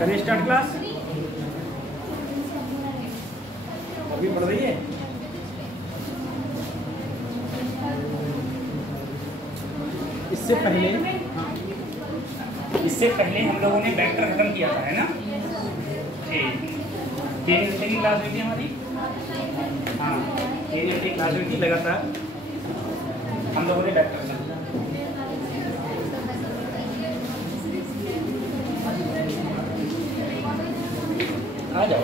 करें start class. अभी पढ़ रही है। इससे पहले हम लोगों ने वेक्टर खत्म किया था, है ना। ठीक, 3 घंटे की क्लास हुई थी हमारी। हाँ, 3 घंटे की क्लास हुई थी लगातार, हम लोगों ने वेक्टर खत्म। आ जाओ।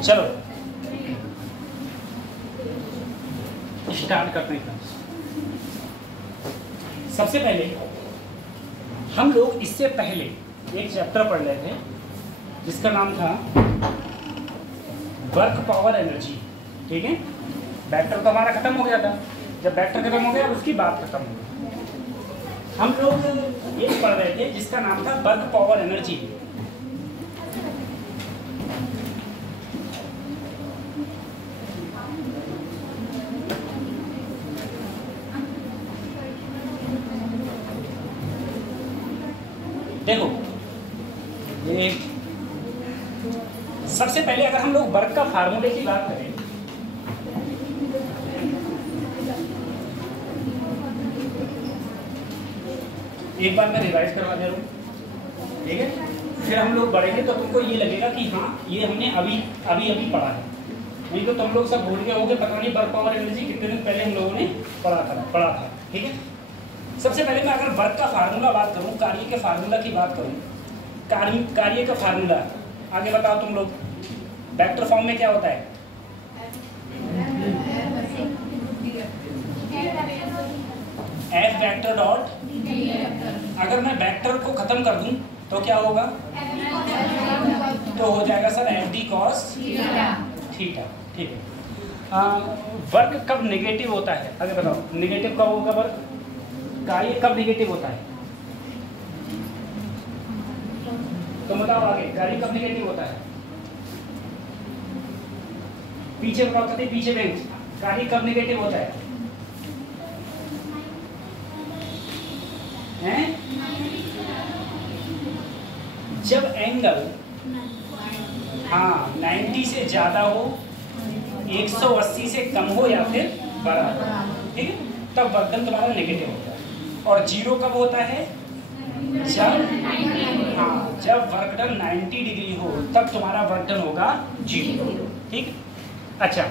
चलो स्टार्ट करते हैं क्लास। सबसे पहले हम लोग इससे पहले एक चैप्टर पढ़ रहे थे जिसका नाम था वर्क पावर एनर्जी। ठीक है, वेक्टर तो हमारा खत्म हो गया था। जब वेक्टर खत्म हो गया उसकी बात खत्म हो गई। हम लोग ये पढ़ रहे थे जिसका नाम था वर्क पावर एनर्जी। देखो, ये सबसे पहले अगर हम लोग वर्क का फार्मूले की बात करें, एक बार मैं रिवाइज करवा दे रहा हूँ, ठीक है। फिर हम लोग बढ़ेंगे तो तुमको ये लगेगा कि हाँ ये हमने अभी पढ़ा है, नहीं तो तुम लोग सब भूल गए होगे, पता नहीं वर्क पावर एनर्जी कितने दिन पहले हम लोगों ने पढ़ा था। ठीक है, सबसे पहले मैं अगर वर्क का फार्मूला बात करूं, कार्य के फार्मूला की बात करूं, कार्य का फार्मूला आगे बताओ तुम लोग। वेक्टर फॉर्म में क्या होता है? एफ वेक्टर डॉट, अगर मैं वेक्टर को खत्म कर दूं तो क्या होगा? तो हो जाएगा sir F D cos theta. ठीक है, वर्क कब नेगेटिव होता है? आगे बताओ, नेगेटिव कब होगा वर्क? कार्य कब नेगेटिव होता है? तो बताओ आगे, कार्य कब नेगेटिव होता है? पीछे बताओ, कहते पीछे बेंच, कार्य कब नेगेटिव होता है? हैं? जब एंगल 90 से ज्यादा हो, 180 से कम हो या फिर बराबर, ठीक है, तब वर्कडन तुम्हारा नेगेटिव होता है। और जीरो कब होता है? जब वर्कडन 90 डिग्री हो तब तुम्हारा वर्कडन होगा जीरो। ठीक, अच्छा,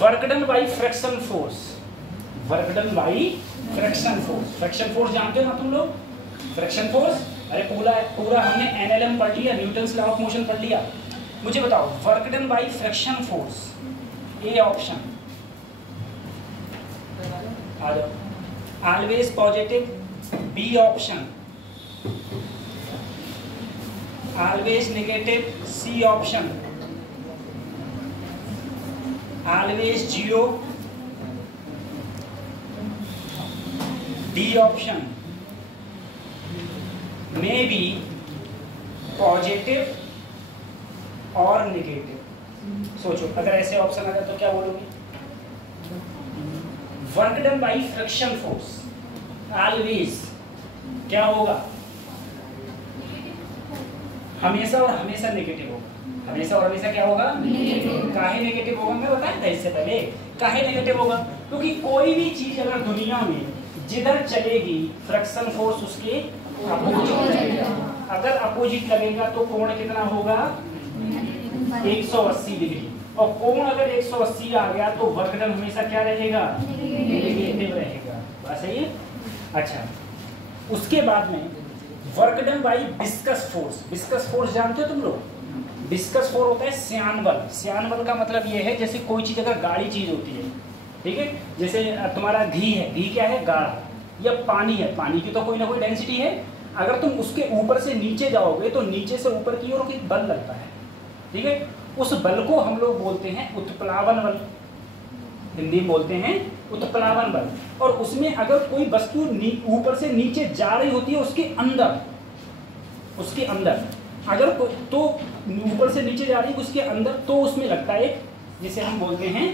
work done by friction force, work done by friction force. Friction force जानते हो ना तुम लोग? फ्रिक्शन फोर्स, अरे पूरा हमने एनएलएम पढ़ लिया, न्यूटन्स लॉ ऑफ मोशन पढ़ लिया। मुझे बताओ work done by friction force, A option आ जाओ, always positive, B option always negative, C option always zero, D option may be positive और नेगेटिव। सोचो अगर ऐसे ऑप्शन आ जाए तो क्या बोलोगे? Work done by friction force always क्या होगा? हमेशा और हमेशा नेगेटिव होगा। हमेशा और हमेशा क्या होगा? काहे नेगेटिव होगा? मैं बताया था इससे पहले, काहे नेगेटिव होगा? क्योंकि कोई भी चीज अगर दुनिया में जिधर चलेगी फ्रिक्शन फोर्स उसके अपोजिट लगेगा। अगर अपोजिट लगेगा तो कोण कितना होगा? 180 डिग्री। और कोण अगर 180 आ गया तो वर्क डन हमेशा क्या रहेगा? नेगेटिव रहेगा। बात सही है? अच्छा, उसके बाद में work done by viscous force. Viscous force जानते हो तुम लोग? विस्कस फोर्स होता है श्यान बल। श्यान बल का मतलब ये है जैसे कोई चीज अगर गाढ़ी चीज होती है, ठीक है। जैसे तुम्हारा घी है, घी क्या है, गाढ़ा, या पानी है, पानी की तो कोई ना कोई डेंसिटी है। अगर तुम उसके ऊपर से नीचे जाओगे तो नीचे से ऊपर की ओर एक बल लगता है, ठीक है। उस बल को हम लोग बोलते हैं उत्प्लावन बल, हिंदी में बोलते हैं उत्प्लावन बल। और उसमें अगर कोई वस्तु ऊपर से नीचे जा रही होती है, उसके अंदर अगर तो ऊपर से नीचे जा रही है उसके अंदर, तो उसमें लगता है जिसे हम बोलते हैं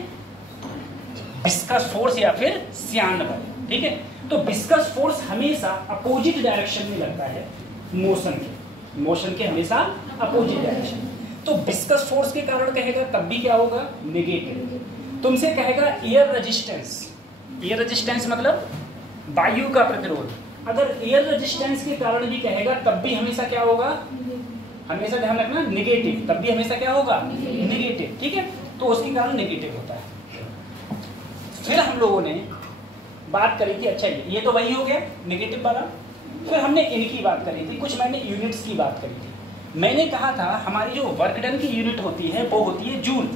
विस्कस फोर्स या फिर श्यान बल, ठीक है। तो विस्कस फोर्स हमेशा अपोजिट डायरेक्शन में लगता है मोशन के हमेशा अपोजिट डायरेक्शन। तो विस्कस फोर्स के कारण कहेगा तब भी क्या होगा, नेगेटिव। तुमसे कहेगा एयर रेजिस्टेंस मतलब वायु का प्रतिरोध, अगर एयर रेजिस्टेंस के कारण भी कहेगा तब भी हमेशा क्या होगा, हमेशा ध्यान रखना नेगेटिव, तब भी हमेशा क्या होगा, नेगेटिव, ठीक है। तो उसके कारण नेगेटिव होता है। फिर हम लोगों ने बात करी थी, अच्छा ये तो वही हो गया नेगेटिव वाला। फिर हमने इनकी बात करी थी, कुछ मैंने यूनिट्स की बात करी थी। मैंने कहा था हमारी जो वर्क डन की यूनिट होती है वो होती है जूल,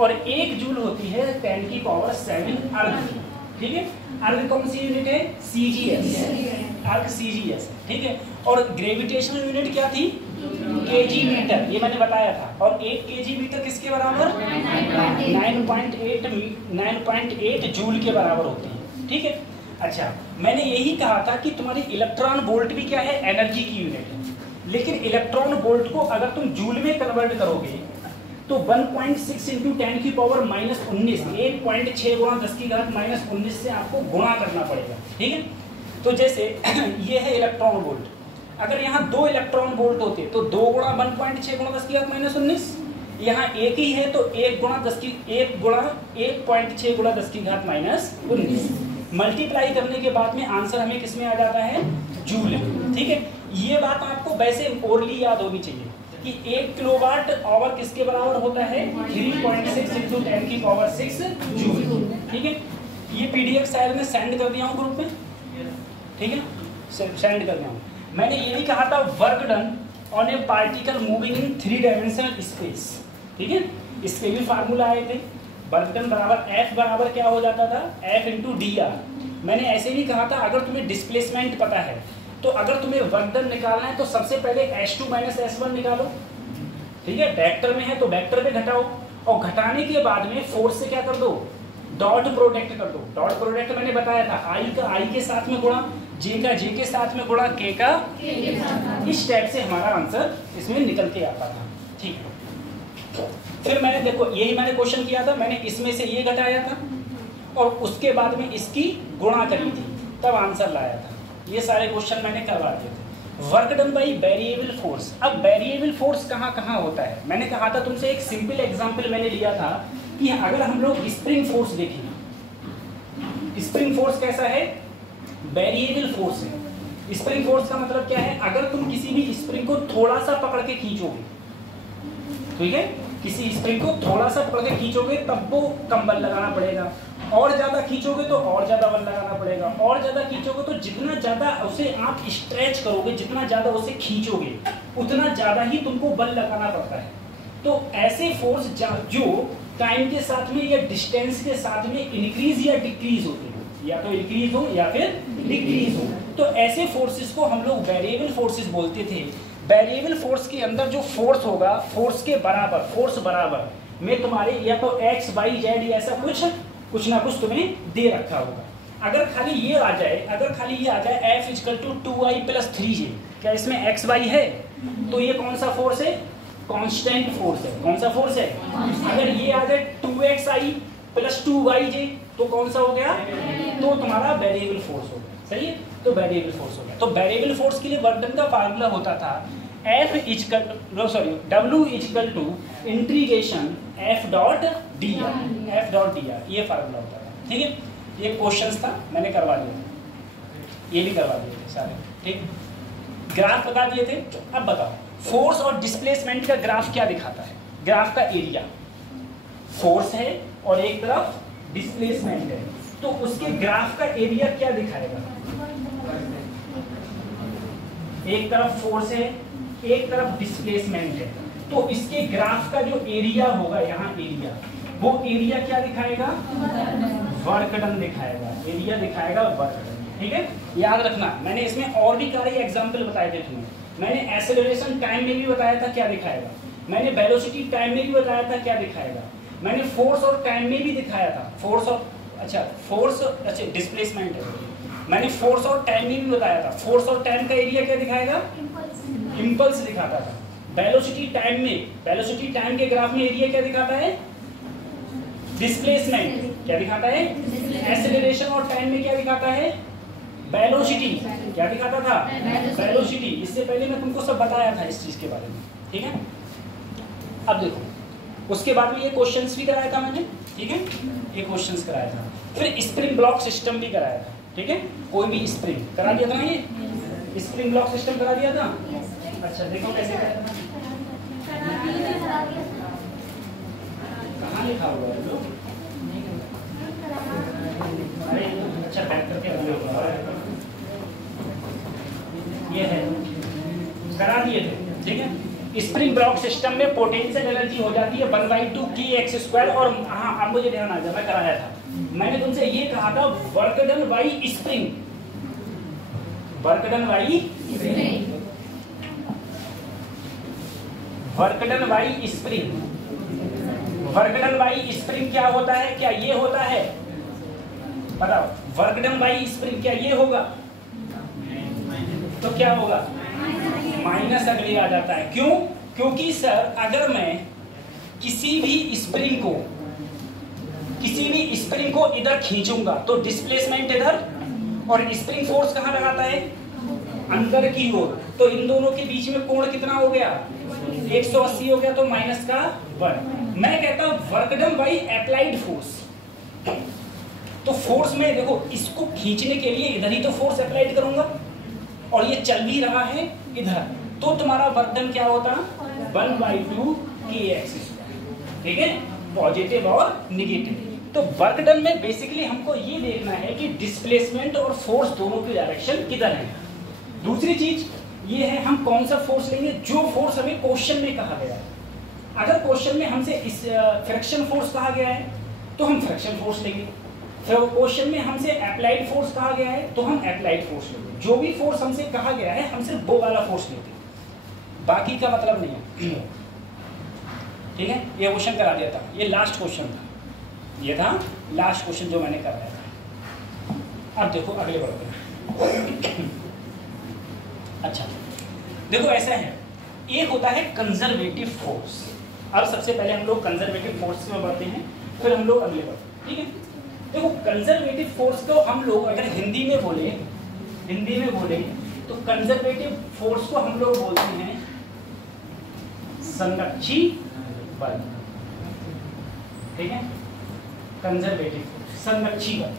और 1 जूल होती है 10⁷ अर्ग, ठीक है। अर्ग कौन सी यूनिट है, CGS, अर्ग CGS, ठीक है। और ग्रेविटेशनल यूनिट क्या थी, kg मीटर, ये मैंने बताया था। और 1 kg मीटर किसके बराबर, 9.8 जूल के बराबर होती है, ठीक है। अच्छा, मैंने यही कहा था कि तुम्हारी इलेक्ट्रॉन वोल्ट भी क्या है, एनर्जी की यूनिट है। लेकिन इलेक्ट्रॉन वोल्ट को अगर तुम जूल में कन्वर्ट करोगे तो 1.6 × 10⁻⁻⁻⁰ 1.6 गुणा 10⁻⁻⁻⁰ से आपको गुणा करना पड़ेगा, ठीक है। तो जैसे ये है इलेक्ट्रॉन वोल्ट, अगर यहाँ 2 इलेक्ट्रॉन वोल्ट होते तो 2 गुणा 1.6 गुणा 10⁻⁻⁻⁰, यहाँ 1 ही है तो 1 गुणा 1.6 गुणा 10⁻⁻⁻⁰ मल्टीप्लाई करने के बाद में आंसर हमें किसमें आ जाता है, जूल, ठीक है। ये बात आपको वैसे ओरली याद होनी चाहिए कि 1 किलोवाट आवर किसके बराबर होता है, 3.6 × 10⁻⁶ जूल, ठीक है। ये PDF शायद मैं सेंड कर दिया हूँ ग्रुप में, ठीक है, सेंड कर दिया हूँ। मैंने ये भी कहा था work done on A particle moving in 3 dimensional space, ठीक है। इसके भी फार्मूला आए थे, वर्क डन बराबर F बराबर क्या हो जाता था, F × dr। मैंने ऐसे भी कहा था अगर तुम्हें डिस्प्लेसमेंट पता है तो अगर तुम्हें वर्क डन निकालना है तो सबसे पहले S2 - S1 निकालो, ठीक है। वेक्टर में है तो वेक्टर पे घटाओ, और घटाने के बाद में फोर्स से क्या कर दो, डॉट प्रोडक्ट कर दो। डॉट प्रोडक्ट मैंने बताया था I का I के साथ में गुणा, J का J के साथ में गुणा, K का इस टाइप से हमारा आंसर इसमें निकल के आता था, ठीक है। फिर मैंने देखो यही मैंने क्वेश्चन किया था, मैंने इसमें से ये घटाया था और उसके बाद में इसकी गुणा करी थी, तब आंसर लाया था। ये सारे क्वेश्चन मैंने करवा दिए थे। Work done by variable force. अब वेरिएबल फोर्स कहाँ कहाँ होता है, मैंने कहा था तुमसे एक सिंपल एग्जांपल मैंने लिया था कि अगर हम लोग स्प्रिंग फोर्स देखें, स्प्रिंग फोर्स कैसा है, वेरिएबल फोर्स है। स्प्रिंग फोर्स का मतलब क्या है, अगर तुम किसी भी स्प्रिंग को थोड़ा सा पकड़ के खींचोगे, ठीक है, किसी स्प्रिंग को थोड़ा सा पकड़ के खींचोगे तब वो कम बल लगाना पड़ेगा, और ज्यादा खींचोगे तो और ज्यादा बल लगाना पड़ेगा, और ज्यादा खींचोगे तो जितना ज्यादा उसे आप स्ट्रेच करोगे, जितना ज्यादा उसे खींचोगे उतना ज्यादा ही तुमको बल लगाना पड़ता है। तो ऐसे फोर्स जो टाइम के साथ में या डिस्टेंस के साथ में इंक्रीज या डिक्रीज होते हैं, या तो इंक्रीज हो या फिर डिक्रीज हो, तो ऐसे फोर्सेस को हम लोग वेरिएबल फोर्सेस बोलते थे। वेरिएबल फोर्स के अंदर जो फोर्स होगा, फोर्स बराबर में तुम्हारे या तो x, y, z ऐसा कुछ ना कुछ तुम्हें दे रखा होगा। अगर खाली ये आ जाए F = 2i + 3j, क्या इसमें x, y है, तो ये कौन सा फोर्स है, कांस्टेंट फोर्स है। कौन सा फोर्स है, अगर ये आ जाए 2xi + 2yj तो कौन सा हो गया, तो तुम्हारा वेरिएबल फोर्स हो गया, सही है। तो वेरिएबल फोर्स हो गया। तो वेरिएबल फोर्स के लिए वर्क डन का फार्मूला होता था W = F.dr, ये फार्मूला होता था, ठीक है। ये क्वेश्चंस था, मैंने करवा दिया, ये भी करवा दिए थे सारे, ठीक। ग्राफ बता दिए थे। अब बताओ फोर्स और डिस्प्लेसमेंट का ग्राफ क्या दिखाता है, ग्राफ का एरिया, फोर्स है और एक तरफ डिस्प्लेसमेंट है, तो उसके ग्राफ का एरिया क्या दिखाएगा, एक तरफ फोर्स है एक तरफ डिस्प्लेसमेंट है, तो इसके ग्राफ का जो एरिया होगा, यहाँ एरिया, वो एरिया क्या दिखाएगा, वर्क डन दिखाएगा, एरिया दिखाएगा वर्क डन। ठीक है, याद रखना, मैंने इसमें और भी सारे एग्जाम्पल बताए थे तुम्हें। मैंने एक्सेलरेशन टाइम में भी बताया था क्या दिखाएगा, मैंने वेलोसिटी टाइम में भी बताया था क्या दिखाएगा, मैंने फोर्स और टाइम में भी दिखाया था, फोर्स डिस्प्लेसमेंट है, मैंने फोर्स और टाइम में भी बताया था। फोर्स और टाइम का एरिया क्या दिखाएगा, इम्पल्स दिखाता था। वेलोसिटी टाइम में, वेलोसिटी टाइम के ग्राफ में एरिया क्या दिखाता है, डिस्प्लेसमेंट क्या दिखाता है, एक्सेलरेशन और टाइम में क्या दिखाता है, वेलोसिटी क्या दिखाता था, वेलोसिटी। इससे पहले मैं तुमको सब बताया था इस चीज के बारे में। ठीक है, अब देखो, उसके बाद में ये क्वेश्चंस भी कराया था मैंने। ठीक है, ये क्वेश्चंस कराया था, फिर स्प्रिंग ब्लॉक सिस्टम भी कराया था। ठीक है, कोई भी स्प्रिंग करा दिया था ना, ये स्प्रिंग ब्लॉक सिस्टम करा दिया था। अच्छा देखो कैसे कराया था, कहाँ लिखा हुआ है लोग, अरे अच्छा बैक करके ये है, करा दिए थे। ठीक है, स्प्रिंग ब्लॉक सिस्टम में पोटेंशियल एनर्जी हो जाती है 1/2 kx²। और हाँ, अब मुझे ध्यान आ गया, मैं कराया था, मैंने तुमसे ये कहा था work done by spring, work done by work done by spring. Work done by spring क्या होता है, क्या ये होता है, बताओ, वर्क डन बाई स्प्रिंग क्या ये होगा, तो क्या होगा, माइनस अगले आ जाता है। क्यों, क्योंकि सर अगर मैं किसी भी स्प्रिंग को इधर खींचूंगा तो डिस्प्लेसमेंट इधर, और स्प्रिंग फोर्स कहां लगाता है, अंदर की ओर, तो इन दोनों के बीच में कोण कितना हो गया, 180 हो गया, तो माइनस का 1। मैं कहता हूं work done by applied force. तो फोर्स में देखो, इसको खींचने के लिए इधर ही तो फोर्स अप्लाइड करूंगा, और ये चल भी रहा है इधर, तो तुम्हारा वर्क डन क्या होता, 1/2 kx²। ठीक है, पॉजिटिव और निगेटिव। तो वर्क डन में बेसिकली हमको ये देखना है कि डिस्प्लेसमेंट और फोर्स दोनों की डायरेक्शन किधर है। दूसरी चीज ये है, हम कौन सा फोर्स लेंगे, जो फोर्स हमें क्वेश्चन में कहा गया है। अगर क्वेश्चन में हमसे इस फ्रिक्शन फोर्स कहा गया है तो हम फ्रिक्शन फोर्स लेंगे, फिर क्वेश्चन में हमसे अप्लाइड फोर्स कहा गया है तो हम अप्लाइड फोर्स लेंगे। जो भी फोर्स हमसे कहा गया है हम सिर्फ वो वाला फोर्स लेते हैं, बाकी का मतलब नहीं है। ठीक है, ये क्वेश्चन करा दिया था, ये लास्ट क्वेश्चन था, ये था लास्ट क्वेश्चन जो मैंने कराया था। अब देखो अगले बढ़ते हैं। अच्छा देखो, ऐसा है, एक होता है कंजर्वेटिव फोर्स। अब सबसे पहले हम लोग कंजर्वेटिव फोर्स में बढ़ते हैं, फिर हम लोग अगले बढ़ते हैं। ठीक है, देखो कंजर्वेटिव फोर्स को हम लोग अगर हिंदी में बोले तो कंजर्वेटिव फोर्स को हम लोग बोलते हैं संरक्षी बल। ठीक है, कंजर्वेटिव फोर्स, संरक्षी बल।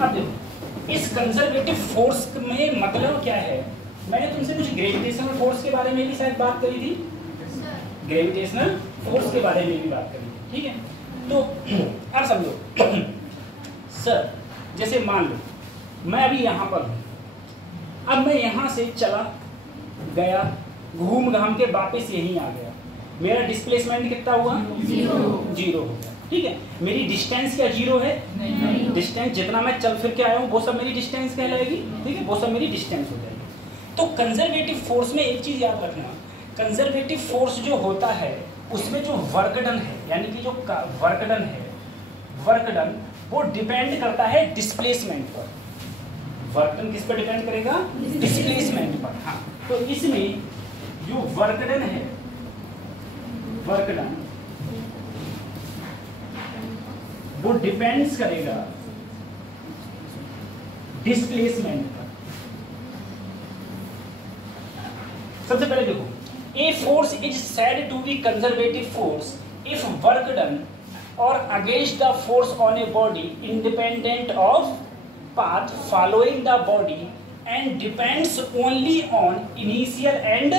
अब देखो, इस कंजर्वेटिव फोर्स में मतलब क्या है, मैंने तुमसे कुछ ग्रेविटेशनल फोर्स के बारे में भी शायद बात करी थी, ग्रेविटेशनल फोर्स के बारे में भी बात करी थी। ठीक है, तो अब समझो सर, जैसे मान लो मैं अभी यहाँ पर हूँ, अब मैं यहाँ से चला गया, घूम घाम के वापस यहीं आ गया, मेरा डिस्प्लेसमेंट कितना हुआ, 0 हो गया। ठीक है, मेरी डिस्टेंस क्या 0 है, डिस्टेंस जितना मैं चल फिर के आया हूँ वो सब मेरी डिस्टेंस कहलाएगी। ठीक है, वो सब मेरी डिस्टेंस हो जाएगी। तो कंजर्वेटिव फोर्स में एक चीज याद रखना, कंजर्वेटिव फोर्स जो होता है उसमें जो वर्क डन है, यानी कि जो वर्क डन वो डिपेंड करता है डिस्प्लेसमेंट पर। वर्क डन किस पर डिपेंड करेगा, डिस्प्लेसमेंट पर। हाँ, तो इसमें जो वर्क डन है, वर्क डन वो डिपेंड्स करेगा डिस्प्लेसमेंट पर। सबसे पहले देखो, A force is said to be conservative force if work done or against the force on a body independent of path following the body and depends only on initial and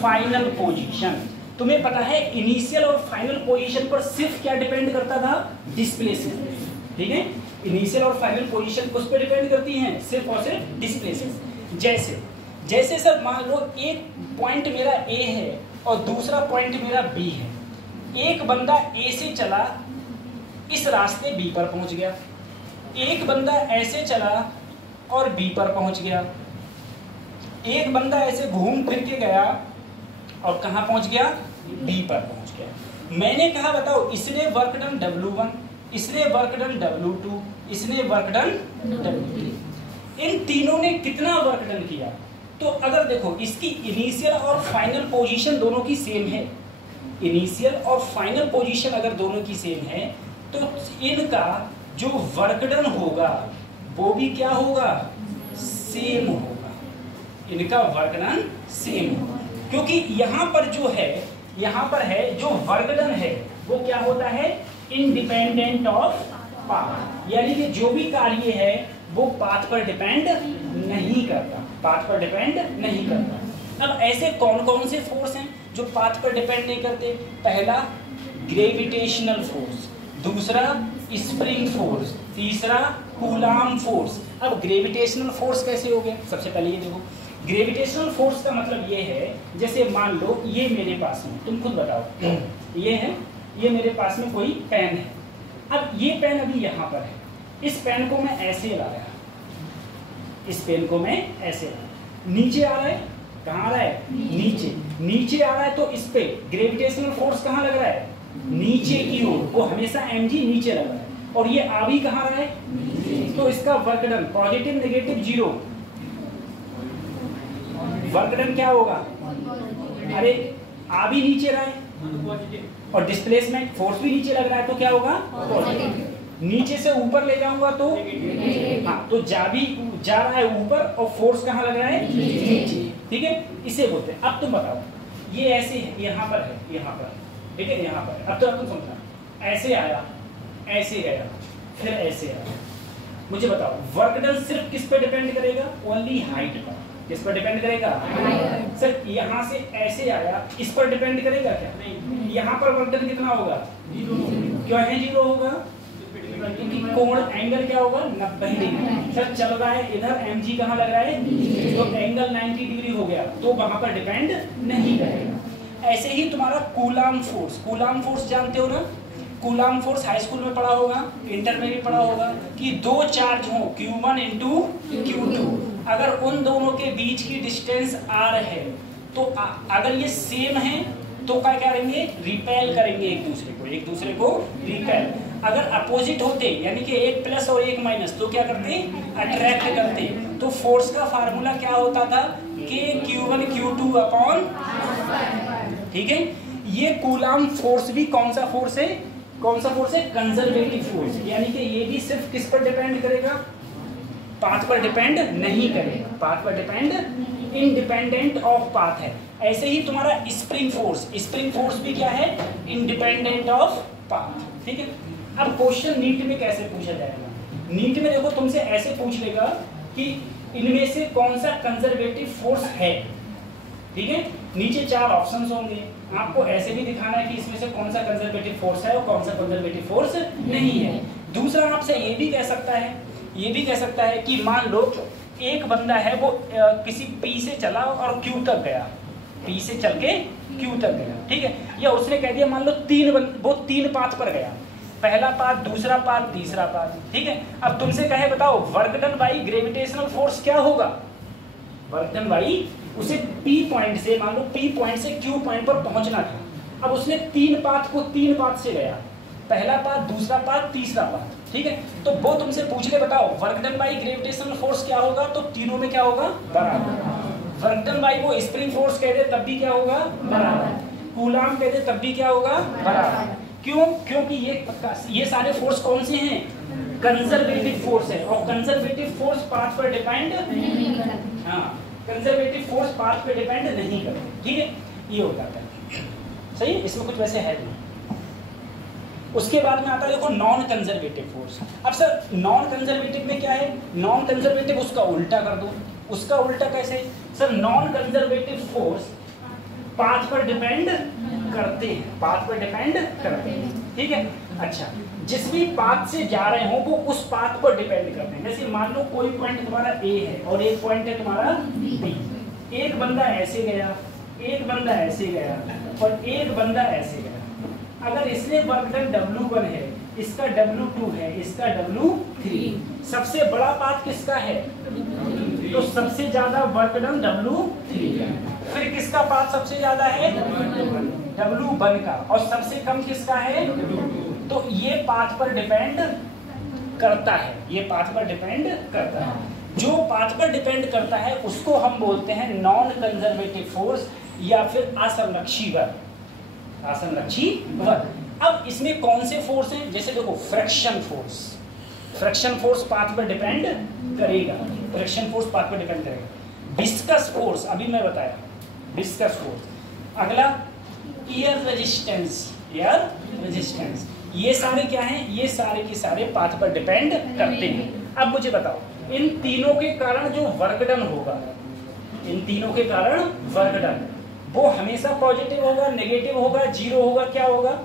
final position। तुम्हें पता है initial और final position पर सिर्फ क्या depend करता था, displacement. ठीक है, इनिशियल और फाइनल पोजीशन उस पर डिपेंड करती हैं, सिर्फ और सिर्फ डिस्प्लेसमेंट। जैसे सर मान लो एक पॉइंट मेरा A है और दूसरा पॉइंट मेरा B है, एक बंदा A से चला इस रास्ते बी पर पहुंच गया, एक बंदा ऐसे चला और बी पर पहुंच गया, एक बंदा ऐसे घूम फिर के गया और कहां पहुंच गया, बी पर पहुंच गया। मैंने कहा बताओ इसने वर्क डन W1, इसने वर्क डन W2, इसने वर्क डन W3, इन तीनों ने कितना वर्क डन किया? तो अगर देखो इसकी इनिशियल और फाइनल पोजीशन दोनों की सेम है, इनिशियल और फाइनल पोजीशन अगर दोनों की सेम है तो इनका जो वर्क डन होगा वो भी क्या होगा, सेम होगा, इनका वर्क डन सेम होगा। क्योंकि यहाँ पर जो है, यहाँ पर है जो वर्क डन है वो क्या होता है, इंडिपेंडेंट ऑफ पाथ, यानी कि जो भी कार्य है वो पाथ पर डिपेंड नहीं करता, पाथ पर डिपेंड नहीं करता। अब ऐसे कौन कौन से फोर्स हैं जो पाथ पर डिपेंड नहीं करते? पहला ग्रेविटेशनल फोर्स, दूसरा स्प्रिंग फोर्स, तीसरा कूलाम फोर्स। अब ग्रेविटेशनल फोर्स कैसे हो गया? सबसे पहले ये देखो, ग्रेविटेशनल फोर्स का मतलब ये है, जैसे मान लो ये मेरे पास में, तुम खुद बताओ, ये है, ये मेरे पास में कोई पेन है, अब ये पेन अभी यहाँ पर है, इस पेन को मैं ऐसे लाया, इस पेन को मैं ऐसे लाया, नीचे आ रहा है, कहाँ आ रहा है, नीचे, नीचे आ रहा है, तो इस पे ग्रेविटेशनल फोर्स कहाँ लग रहा है, नीचे की ओर, वो हमेशा mg नीचे लग रहा है, और ये आ भी कहाँ रहा है, तो इसका work done positive negative zero, work done क्या होगा, अरे आ भी नीचे रहा है और डिस्प्लेसमेंट फोर्स भी नीचे लग रहा है, तो क्या होगा, पॉजिटिव। नीचे से ऊपर ले जाऊंगा तो हाँ, तो जा रहा है ऊपर और फोर्स कहाँ लग रहा है, नीचे, ठीक है, इसे बोलते हैं। अब तुम बताओ, ये ऐसे है, यहाँ पर है, यहाँ पर, ठीक है, यहाँ पर, अब तो तुम समझना, ऐसे आया, ऐसे गया, फिर ऐसे आया, मुझे बताओ वर्क डन सिर्फ किस पे डिपेंड करेगा, ओनली हाइट पर, किस पर डिपेंड करेगा, सिर्फ यहाँ से ऐसे आया, इस पर डिपेंड करेगा क्या, नहीं, यहाँ पर वर्क डन कितना होगा, क्यों है जीरो होगा, क्योंकि कोण एंगल क्या होगा, 90 डिग्री, सर चल रहा है इधर, mg कहाँ लग रहा है, तो एंगल 90 डिग्री हो गया, तो वहां पर डिपेंड नहीं करेगा। ऐसे ही तुम्हारा कूलाम फोर्स, कूलाम फोर्स जानते हो ना, कूलाम फोर्स हाई स्कूल में पढ़ा होगा, इंटर में भी पढ़ा होगा, कि दो चार्ज हो Q1 इंटू Q2, अगर उन दोनों के बीच की डिस्टेंस r है तो अगर ये सेम है तो क्या करेंगे, रिपेल करेंगे एक दूसरे को रिपेल। अगर अपोजिट होते यानी कि एक प्लस और एक माइनस तो क्या करते, अट्रैक्ट करते। तो फोर्स का फार्मूला क्या होता था, कि Q1 Q2 अपॉन, ठीक है। ये कूलाम फोर्स भी कौन सा फोर्स है, कंजर्वेटिव फोर्स, यानी कि ये भी सिर्फ किस पर डिपेंड करेगा, पाथ पर डिपेंड नहीं करेगा, पाथ पर डिपेंड, इंडिपेंडेंट ऑफ पाथ है। ऐसे ही तुम्हारा स्प्रिंग फोर्स भी क्या है, इंडिपेंडेंट ऑफ पाथ, ठीक है। अब क्वेश्चन नीट में कैसे पूछा जाएगा, नीट में देखो तुमसे ऐसे पूछ लेगा कि इनमें से कौन सा कंजर्वेटिव फोर्स है, ठीक है। नीचे 4 ऑप्शंस होंगे, आपको ऐसे भी दिखाना है कि इसमें से कौन सा कंजर्वेटिव फोर्स है और कौन सा कंजर्वेटिव फोर्स नहीं है। दूसरा आपसे ये भी कह सकता है कि मान लो एक बंदा है वो किसी P से चला और Q तक गया, P से चल के Q तक गया, ठीक है। या उसने कह दिया मान लो वो 3 पाथ पर गया, पहला पाथ, दूसरा पाथ, तीसरा पाथ, ठीक है। अब तुमसे कहे बताओ work done by gravitational force क्या होगा, वर्क डन बाई, उसे P पॉइंट से, मान लो P पॉइंट से Q पॉइंट पर पहुंचना था। अब उसने 3 पाथ से गया, पहला पाथ, दूसरा पाथ, तीसरा पाथ, ठीक है। तो वो तुमसे पूछ ले बताओ work done by gravitational force क्या होगा, तो तीनों में क्या होगा, बराबर। वर्क डन बाई वो स्प्रिंग फोर्स कह दे तब भी क्या होगा, बराबर। कूलाम कह दे तब भी क्या होगा, बराबर। क्यों, क्योंकि ये सारे फोर्स कौन से हैं, कंजर्वेटिव फोर्स है, और कंजर्वेटिव फोर्स पाथ पर डिपेंड नहीं करता, हाँ, कंजर्वेटिव फोर्स पाथ पे डिपेंड नहीं करते, ठीक है। ये होता है सही, इसमें कुछ वैसे है नहीं। उसके बाद में आता है देखो नॉन कंजर्वेटिव फोर्स। अब सर नॉन कंजर्वेटिव में क्या है, नॉन कंजर्वेटिव उसका उल्टा कर दो, उसका उल्टा कैसे, sir non conservative force path पर डिपेंड करते हैं, ठीक है। अच्छा, जिस भी पाथ से जा रहे हो वो उस पाथ पर डिपेंड करते हैं। जैसे मान लो कोई पॉइंट तुम्हारा A है और एक पॉइंट है तुम्हारा B, एक बंदा ऐसे गया, एक बंदा ऐसे गया और एक बंदा ऐसे गया। अगर इसने वर्क डन W1 है इसका W2 है, इसका W3। सबसे बड़ा पाथ किसका है? तो सबसे ज्यादा वर्क डन W3। फिर किसका पाथ सबसे ज्यादा है? W1 का। और सबसे कम किसका है? तो ये पाथ पर डिपेंड करता है, ये पाथ पर डिपेंड करता है। जो पाथ पर डिपेंड करता है उसको हम बोलते हैं नॉन कंजर्वेटिव फोर्स या फिर असंरक्षी बल, असंरक्षी बल। अब इसमें कौन से फोर्स हैं? जैसे देखो friction force, friction force path पर डिपेंड करेगा, फ्रिक्शन फोर्स पाथ पर डिपेंड करेगा। विस्कस फोर्स अभी मैं बताया, विस्कस फोर्स। अगला एयर रेजिस्टेंस, एयर रेजिस्टेंस। ये सारे क्या हैं? ये सारे के सारे पाथ पर डिपेंड करते हैं। अब मुझे बताओ इन तीनों के कारण जो वर्क डन होगा, इन तीनों के कारण वर्क डन वो हमेशा पॉजिटिव होगा, नेगेटिव होगा, जीरो होगा, क्या होगा?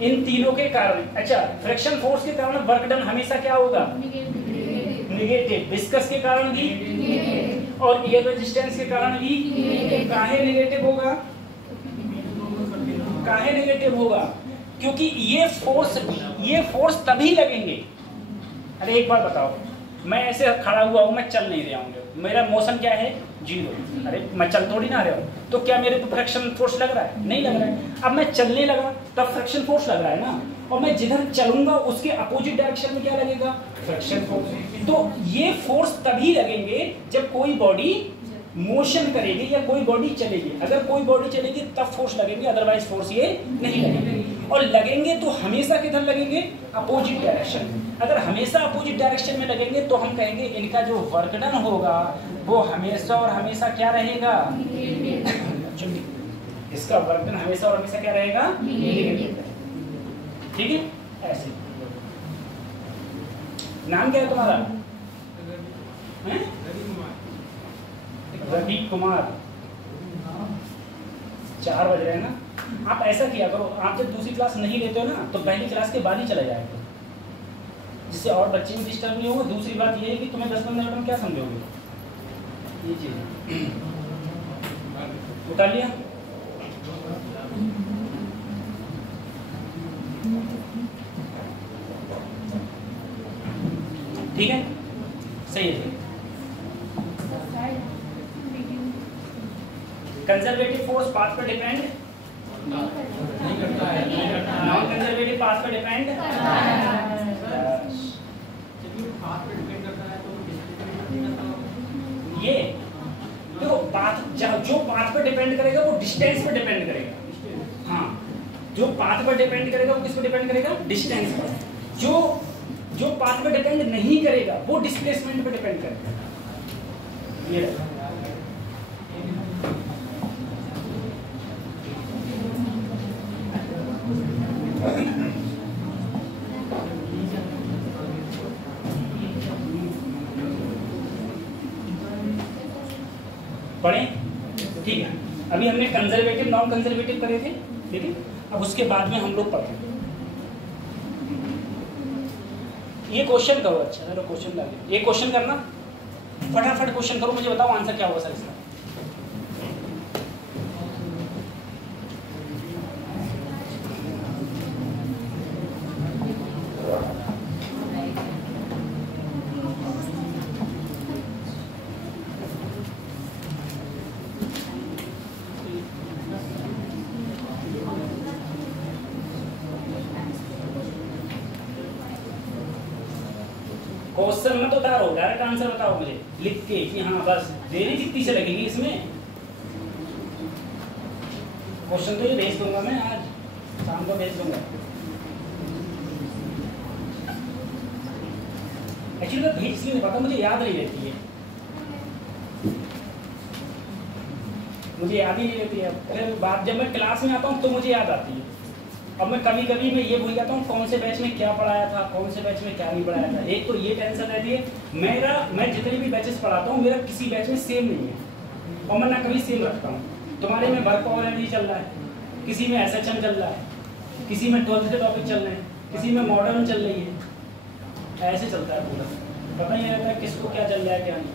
इन तीनों के कारण, अच्छा फ्रिक्शन फोर्स के कारण वर्क डन हमेशा क्या होगा? नेगेटिव। विस्कस के कारण भी और एयर रेजिस्टेंस के कारण भी। काहे नेगेटिव होगा? काहे नेगेटिव होगा? क्योंकि ये फोर्स तभी लगेंगे। अरे एक बार बताओ, मैं ऐसे खड़ा हुआ हूं, मैं चल नहीं रहा हूं, मेरा मोशन क्या है? जीरो। अरे मैं चल थोड़ी ना रहा हूं, तो क्या मेरे पे फ्रिक्शन फोर्स लग रहा है? नहीं लग रहा है। अब मैं चलने लगा तब फ्रिक्शन फोर्स लग रहा है ना, और मैं जिधर चलूंगा उसके अपोजिट डायरेक्शन में क्या लगेगा? Friction force. तो ये फोर्स तभी लगेंगे जब कोई बॉडी मोशन करेगी या कोई बॉडी चलेगी। अगर कोई बॉडी चलेगी तब फोर्स लगेंगे, अदरवाइज फोर्स ये नहीं लगेंगे। और लगेंगे तो हमेशा किधर लगेंगे? Opposite direction. अगर हमेशा अपोजिट डायरेक्शन में लगेंगे तो हम कहेंगे इनका जो वर्क डन होगा वो हमेशा और हमेशा क्या रहेगा? इसका वर्क डन हमेशा और हमेशा क्या रहेगा? ठीक है, ऐसे। नाम क्या है तुम्हारा? रवि कुमार। 4 बज रहे हैं ना। आप ऐसा किया करो, आप जब दूसरी क्लास नहीं लेते हो ना तो पहली क्लास के बाद ही चले जाएगा, जिससे और बच्चे भी डिस्टर्ब नहीं होंगे। दूसरी बात ये है कि तुम्हें 10-15 मिनट में क्या समझोगे? ये चीज उतार लिया। ठीक है, सही है। कंजर्वेटिव फोर्स पाथ पर डिपेंड नहीं करता है, नॉन कंजर्वेटिव पाथ पर डिपेंड करता है। ये देखो पाथ, जो पाथ पर डिपेंड करेगा वो डिस्टेंस पर डिपेंड करेगा। हाँ, जो पाथ पर डिपेंड करेगा वो किस पर डिपेंड करेगा? डिस्टेंस पर। जो पाथ पर डिपेंड नहीं करेगा वो डिस्प्लेसमेंट पर डिपेंड करेगा। ये पढ़े? ठीक है, अभी हमने कंजर्वेटिव नॉन कंजर्वेटिव करे थे, ठीक है। अब उसके बाद में हम लोग पढ़ते हैं। ये क्वेश्चन करो। अच्छा चलो क्वेश्चन डालिए, ये क्वेश्चन करना, फटाफट क्वेश्चन करो, मुझे बताओ आंसर क्या होगा सर इसका। क्वेश्चन मत उतारो, डायरेक्ट आंसर बताओ मुझे लिख के कि हाँ बस देरी कितनी से लगेगी इसमें। क्वेश्चन तो ये भेज दूंगा मैं, आज शाम को भेज दूंगा। एक्चुअली मैं भेज इसलिए नहीं पाता, मुझे याद नहीं रहती है, मुझे याद ही नहीं रहती है। फिर बात जब मैं क्लास में आता हूँ तो मुझे याद आती है। अब मैं कभी कभी मैं ये भूल जाता हूँ कौन से बैच में क्या पढ़ाया था, कौन से बैच में क्या नहीं पढ़ाया था। एक तो ये टेंशन रहती है, मैं जितने भी बैचेस पढ़ाता हूँ मेरा किसी बैच में सेम नहीं है, और मैं ना कभी सेम रखता हूँ। तुम्हारे में वर्क पावर एनर्जी चल रहा है, किसी में SHM चल रहा है, किसी में 12th के टॉपिक चल रहे हैं, किसी में मॉडर्न चल रही है, ऐसे चलता है पूरा। पता ही नहीं रहता किसको क्या चल रहा है क्या नहीं।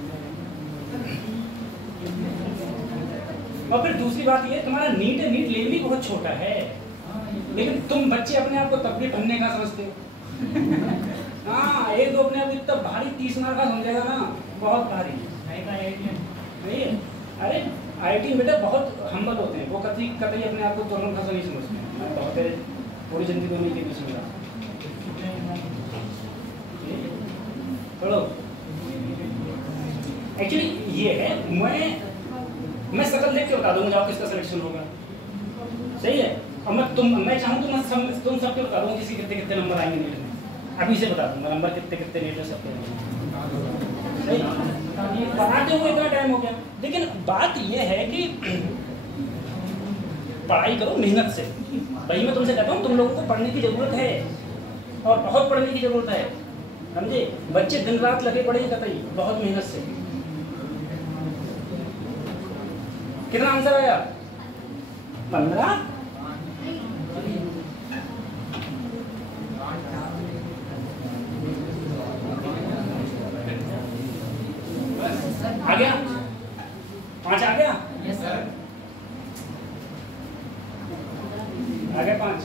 और फिर दूसरी बात ये, तुम्हारा नीट लेवल भी बहुत छोटा है। लेकिन तुम बच्चे अपने आप को तब भी पन्ने का समझते हो। हाँ, एक दो अपने आप इतना भारी 30 मार्क का समझेगा ना, बहुत भारी। नहीं है, अरे IIT में बेटा बहुत हम्बल होते हैं, वो कतई अपने आप को तुरंत खासा नहीं समझते हैं। मैं बहुत पूरी जिंदगी दोनों के बीच में रहा। चलो एक्चुअली ये है, मैं शकल देख के बता दूंगा जाओ किसका सिलेक्शन होगा, सही है। और मैं चाहूँ तो तुम सबके बता दूंगा किसी कितने कितने नंबर आएंगे नीट में, अभी से बता दूंगा नंबर कितने कितने नीट में सबके, सही। पढ़ाते हुए इतना टाइम हो गया, लेकिन बात ये है कि पढ़ाई करो मेहनत से। भाई मैं तुमसे कहता हूँ तुम लोगों को पढ़ने की जरूरत है, और बहुत पढ़ने की जरूरत है, समझे। बच्चे दिन रात लगे पड़े कतई, बहुत मेहनत से। कितना आंसर आया? 15। आ गया? 5 आ गया? Yes sir. आ गया 5।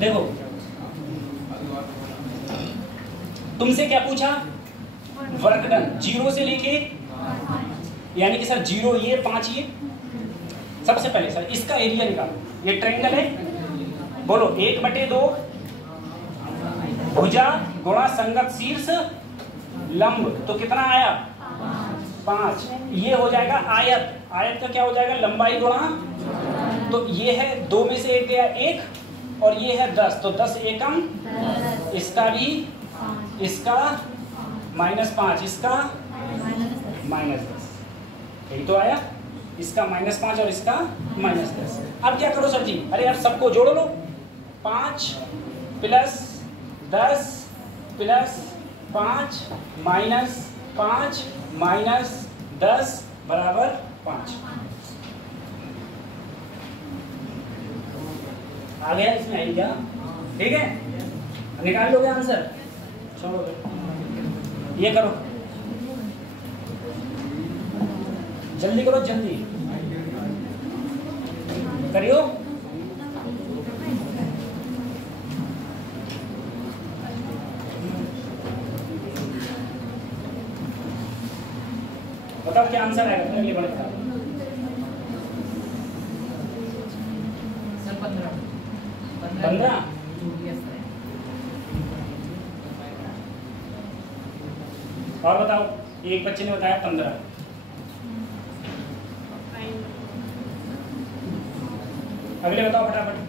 देखो तुमसे क्या पूछा? वर्क डन 0 से लेके, यानी कि सर 0 ये 5 ये। सबसे पहले सर इसका एरिया निकालो। ये ट्रायंगल है, बोलो 1/2 भुजा गुणा संगत शीर्ष लंब, तो कितना आया? 5। ये हो जाएगा आयत। आयत का क्या हो जाएगा? लंबाई गुणा, तो ये है 2 में से 1 गया 1, और ये है 10, तो 10 एकम, इसका भी, इसका -5, इसका -10, यही तो आया। इसका -5 और इसका -10। अब क्या करो सर जी? अरे यार सबको जोड़ लो। 5 + 10 + 5 -5 -10 = 5। आ गया इसमें आइडिया? ठीक है, निकाल लोगे आंसर? चलो ये करो, जल्दी करो, जल्दी करियो। बताओ क्या आंसर आएगा? अगले बढ़ सर 15। और बताओ, एक बच्चे ने बताया 15। अगले बताओ फटाफट।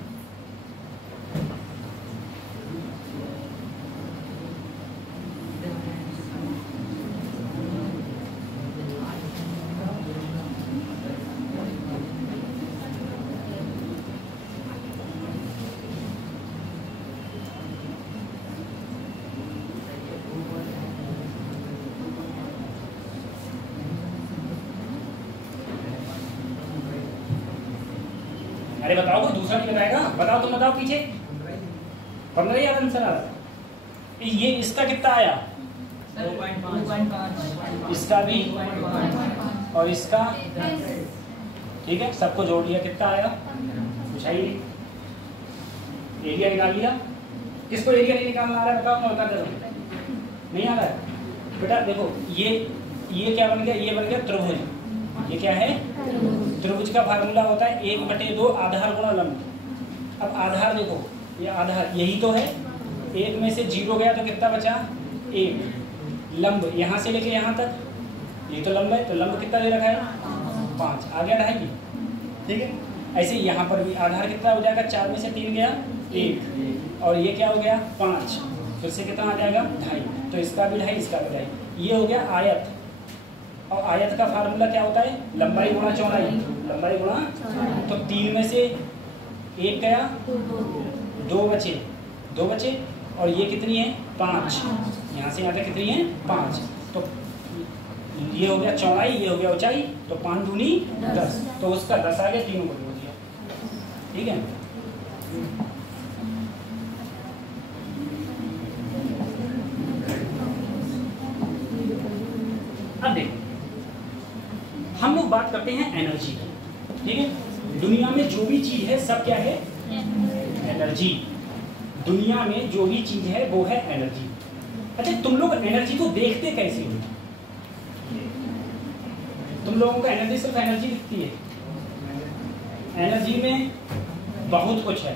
अरे बताओ, कोई दूसरा नहीं बताएगा? बताओ, तुम बताओ पीछे। 15 ही आंसर आ रहा। ये इसका कितना आया? 2.5। इसका भी, और इसका, ठीक है, सबको जोड़ लिया। कितना आया? कुछ है ही नहीं। एरिया निकाल लिया। किसको एरिया नहीं निकालना आ रहा है? बताओ, मैं बता दे रहा हूँ। नहीं आ रहा है बेटा? देखो ये क्या बन गया? ये बन गया त्रिभुज। ये क्या है? त्रिभुज का फार्मूला होता है 1/2 आधार गुणा लंब। अब आधार देखो, ये आधार यही तो है। 1 में से 0 गया तो कितना बचा? 1। लंब यहाँ से लेके यहाँ तक, ये तो लंब है, तो लंब कितना दे रखा है? 5। आ गया 2.5। ठीक है, ऐसे यहाँ पर भी आधार कितना हो जाएगा? 4 में से 3 गया 1, और ये क्या हो गया? 5। फिर से कितना आ जाएगा? 2.5। तो इसका भी 2.5, इसका भी 2.5। ये हो गया आयत। और आयत का फार्मूला क्या होता है? लंबाई गुणा चौड़ाई। लंबाई गुणा, तो 3 में से 1 गया, 2 बचे, 2 बचे, और ये कितनी है? 5। यहाँ से यहाँ तक कितनी है? 5। तो ये हो गया चौड़ाई, ये हो गया ऊंचाई, तो 5 दूनी 10, तो उसका 10 आ गया, तीनों को जोड़ दिया। ठीक है, अब देखो हम लोग बात करते हैं एनर्जी की। ठीक है। दुनिया में जो भी चीज है सब क्या है? एनर्जी। दुनिया में जो भी चीज है वो है एनर्जी। अच्छा, तुम लोग एनर्जी को देखते कैसे हो? तुम लोगों को एनर्जी सिर्फ एनर्जी दिखती है? एनर्जी में बहुत कुछ है।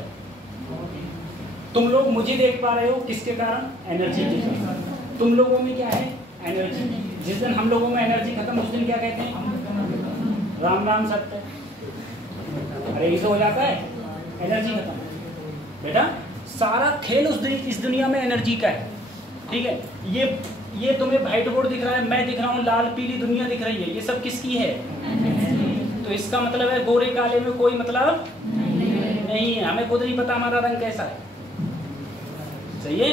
तुम लोग मुझे देख पा रहे हो किसके कारण? एनर्जी के कारण। तुम लोगों में क्या है? एनर्जी। जिस दिन हम लोगों में एनर्जी खत्म उस दिन क्या कहते हैं? राम राम सत्य। अरे ये तो हो जाता है, एनर्जी खत्म। बेटा सारा खेल इस दुनिया में एनर्जी का है, ठीक है। ये तुम्हें व्हाइट बोर्ड दिख रहा है, मैं दिख रहा हूँ, लाल पीली दुनिया दिख रही है, ये सब किसकी है? तो इसका मतलब है गोरे काले में कोई मतलब नहीं है। हमें खुद नहीं पता हमारा रंग कैसा है, सही है?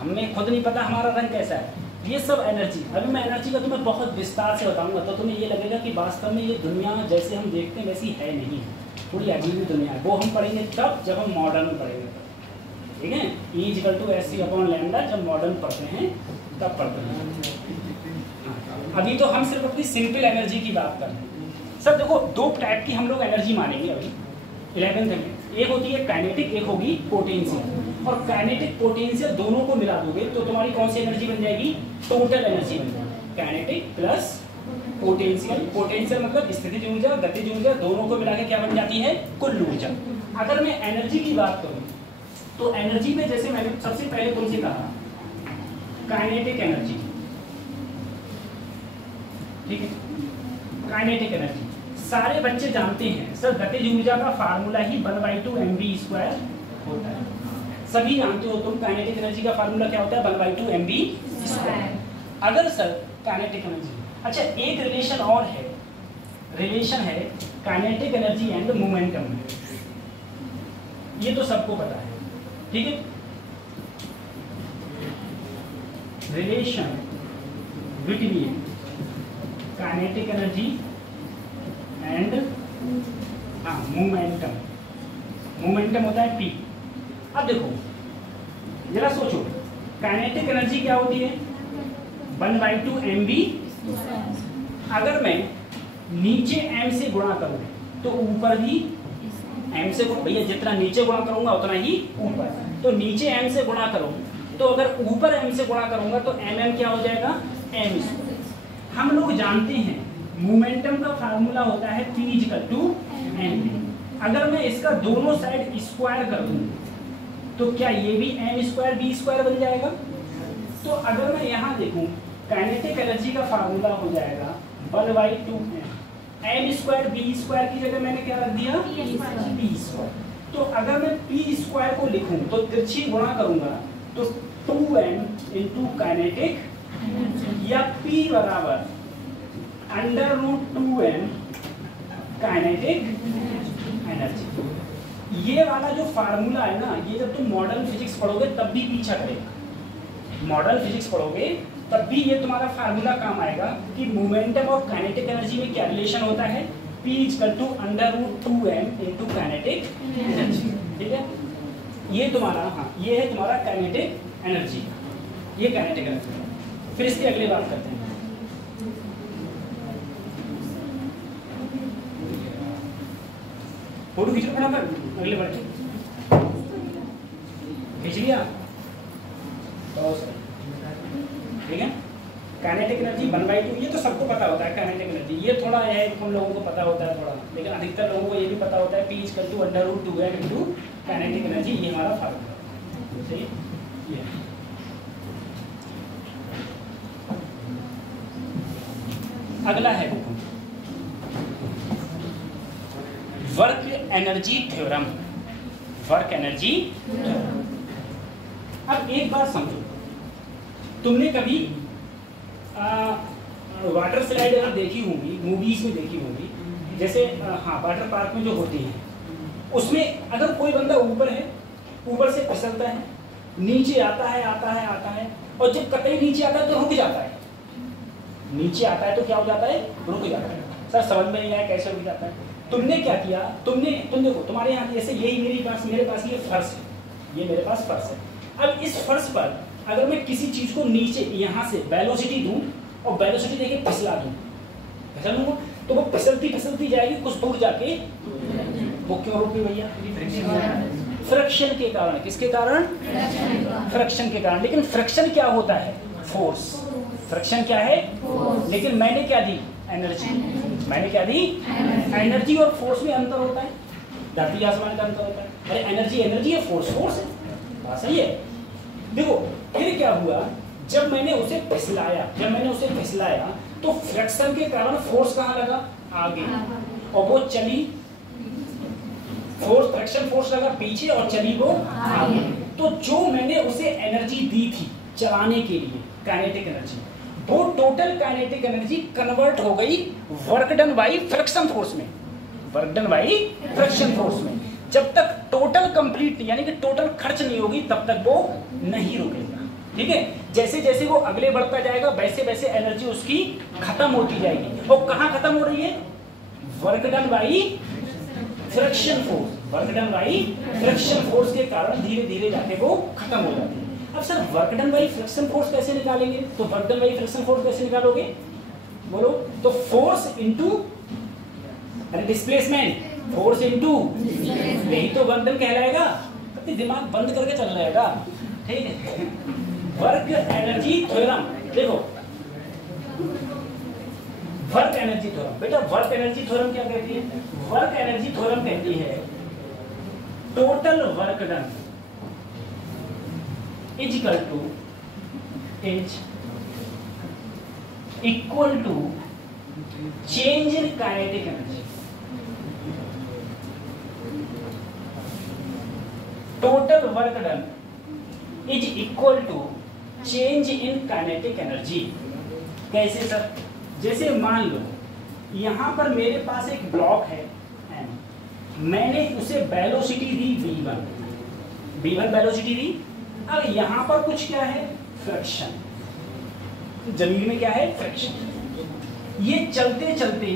हमें खुद नहीं पता हमारा रंग कैसा है। ये सब एनर्जी। अभी मैं एनर्जी का तुम्हें बहुत विस्तार से बताऊंगा तो तुम्हें ये लगेगा कि वास्तव में ये दुनिया जैसे हम देखते हैं वैसी है नहीं, पूरी अजीब दुनिया है। वो हम पढ़ेंगे तब जब हम मॉडर्न में पढ़ेंगे, ठीक है। E=SC/λ जब मॉडर्न पढ़ते हैं तब पढ़ते हैं। अभी तो हम सिर्फ अपनी सिंपल एनर्जी की बात कर रहे हैं। सर देखो, दो टाइप की हम लोग एनर्जी मानेंगे अभी 11th में। एक होती है काइनेटिक, एक होगी पोटेंशियल। और काइनेटिक पोटेंशियल दोनों को मिला दोगे तो तुम्हारी कौन सी एनर्जी बन जाएगी? टोटल एनर्जी बन जाएगी। Kinetic plus potential. पोटेंशियल मतलब स्थितिज ऊर्जा, गतिज ऊर्जा, दोनों को मिला के क्या बन जाती है? कुल ऊर्जा। अगर मैं एनर्जी की बात करूं तो एनर्जी में जैसे मैंने सबसे पहले तुमसे कहा काइनेटिक एनर्जी, ठीक है। काइनेटिक एनर्जी सारे बच्चे जानते हैं सर, गतिज ऊर्जा का फार्मूला ही 1/2 mv² होता है। सभी जानते हो तुम काइनेटिक एनर्जी का फार्मूला क्या होता है? 1/2 mv²। अगर सर काइनेटिक एनर्जी, अच्छा एक रिलेशन और है, रिलेशन है काइनेटिक एनर्जी एंड मोमेंटम। ये तो सबको पता है, ठीक है। Relation between kinetic energy and momentum. Momentum होता है P। अब देखो जरा सोचो, काइनेटिक एनर्जी क्या होती है? 1/2 mv। अगर मैं नीचे m से गुणा करूं तो ऊपर भी m से, भैया जितना नीचे गुणा करूंगा उतना ही ऊपर। तो नीचे m से गुणा करूं तो अगर ऊपर m से गुणा करूंगा तो mm क्या हो जाएगा? m²। हम लोग जानते हैं मोमेंटम का फार्मूला होता है P=mv। अगर मैं इसका दोनों साइड स्क्वायर कर दूं तो क्या ये भी m² b² बन जाएगा? तो अगर मैं यहाँ देखूं काइनेटिक एनर्जी का फार्मूला हो जाएगा 1/2 m²। b² की जगह मैंने क्या रख दिया? p²। तो अगर मैं p² को लिखूं तो तिरछी गुणा करूंगा तो 2m इंटू काइनेटिक या p बराबर √2m काइनेटिक एनर्जी। ये वाला जो फार्मूला है ना, ये जब तुम मॉडर्न फिजिक्स पढ़ोगे तब भी पीछा करेगा। मॉडर्न फिजिक्स पढ़ोगे तब भी ये तुम्हारा फार्मूला काम आएगा कि मोमेंटम और काइनेटिक एनर्जी में क्या रिलेशन होता है? P=√2m इंटू काइनेटिक एनर्जी, ठीक है। ये तुम्हारा, हाँ ये है तुम्हारा काइनेटिक एनर्जी, ये काइनेटिक एनर्जी। फिर इसकी अगली बात करते हैं। फोटो खींच लो फटाफट, अगले बार खींच लिया, ठीक है। काइनेटिक एनर्जी 1/2, ये तो सबको पता होता है काइनेटिक एनर्जी। ये थोड़ा है हम लोगों को पता होता है थोड़ा, लेकिन अधिकतर लोगों को ये भी पता होता है P=√2m इंटू काइनेटिक एनर्जी। ये हमारा फार्मूला, सही है। अगला है work energy theorem. Work energy theorem. अब एक बात समझो, तुमने कभी वाटर स्लाइड अगर देखी होंगी, मूवीज में देखी होंगी, जैसे हाँ वाटर पार्क में जो होती हैं, उसमें अगर कोई बंदा ऊपर है, ऊपर से फिसलता है, नीचे आता है आता है आता है, और जब कतई नीचे आता है तो रुक जाता है। नीचे आता है तो क्या हो जाता है? रुक जाता है। सर समझ में नहीं आया कैसे रुक जाता है? तुमने क्या किया, तुम देखो तुम्हारे यहाँ जैसे यही मेरे पास ये फर्श है, ये मेरे पास फर्श है। अब इस फर्श पर अगर मैं किसी चीज को नीचे यहाँ से वेलोसिटी दूं और वेलोसिटी देके फिसला दूं, फिसल लूंगा, तो वो फिसलती फिसलती जाएगी, कुछ दूर जाके वो क्यों रुकी भैया? फ्रिक्शन के कारण। किसके कारण? फ्रिक्शन के कारण। लेकिन फ्रिक्शन क्या होता है? फोर्स। फ्रिक्शन क्या है? लेकिन मैंने क्या दी? एनर्जी। मैंने क्या दी? एनर्जी। और फोर्स में अंतर होता है, धरती आसमान का अंतर होता है। अरे एनर्जी एनर्जी है, फोर्स फोर्स है, बात सही है। देखो फिर क्या हुआ, जब मैंने उसे फिसलाया तो फ्रिक्शन के कारण फोर्स कहाँ लगा? आगे, और वो चली, फोर्स फ्रिक्शन फोर्स लगा पीछे और चली वो आगे। तो जो मैंने उसे एनर्जी दी थी चलाने के लिए, काइनेटिक एनर्जी, वो टोटल काइनेटिक एनर्जी कन्वर्ट हो गई work done by friction force में, work done by friction force में। जब तक टोटल कंप्लीट यानी कि टोटल खर्च नहीं होगी तब तक वो नहीं रुकेगा। ठीक है, जैसे जैसे वो अगले बढ़ता जाएगा वैसे वैसे एनर्जी उसकी खत्म होती जाएगी। और कहाँ खत्म हो रही है? Work done by friction force. Work done by friction force के कारण धीरे धीरे जाके वो खत्म हो जाती है। अब sir work done by friction force कैसे निकालेंगे? तो work done by friction force कैसे निकालोगे? बोलो। तो force into displacement, force into, यही तो वर्क डन कहलाएगा। अपनी दिमाग बंद करके चल जाएगा। ठीक है, वर्क एनर्जी थ्योरम देखो, वर्क एनर्जी थ्योरम। बेटा वर्क एनर्जी थ्योरम क्या कहती है? वर्क एनर्जी थ्योरम कहती है total work done is equal to change in kinetic energy. Total work done is equal to change in kinetic energy. कैसे sir? जैसे मान लो यहां पर मेरे पास एक ब्लॉक है M, मैंने उसे वेलोसिटी दी v1 वेलोसिटी दी। अब यहां पर कुछ क्या है? फ्रिक्शन। जमीन में क्या है? फ्रिक्शन। ये चलते चलते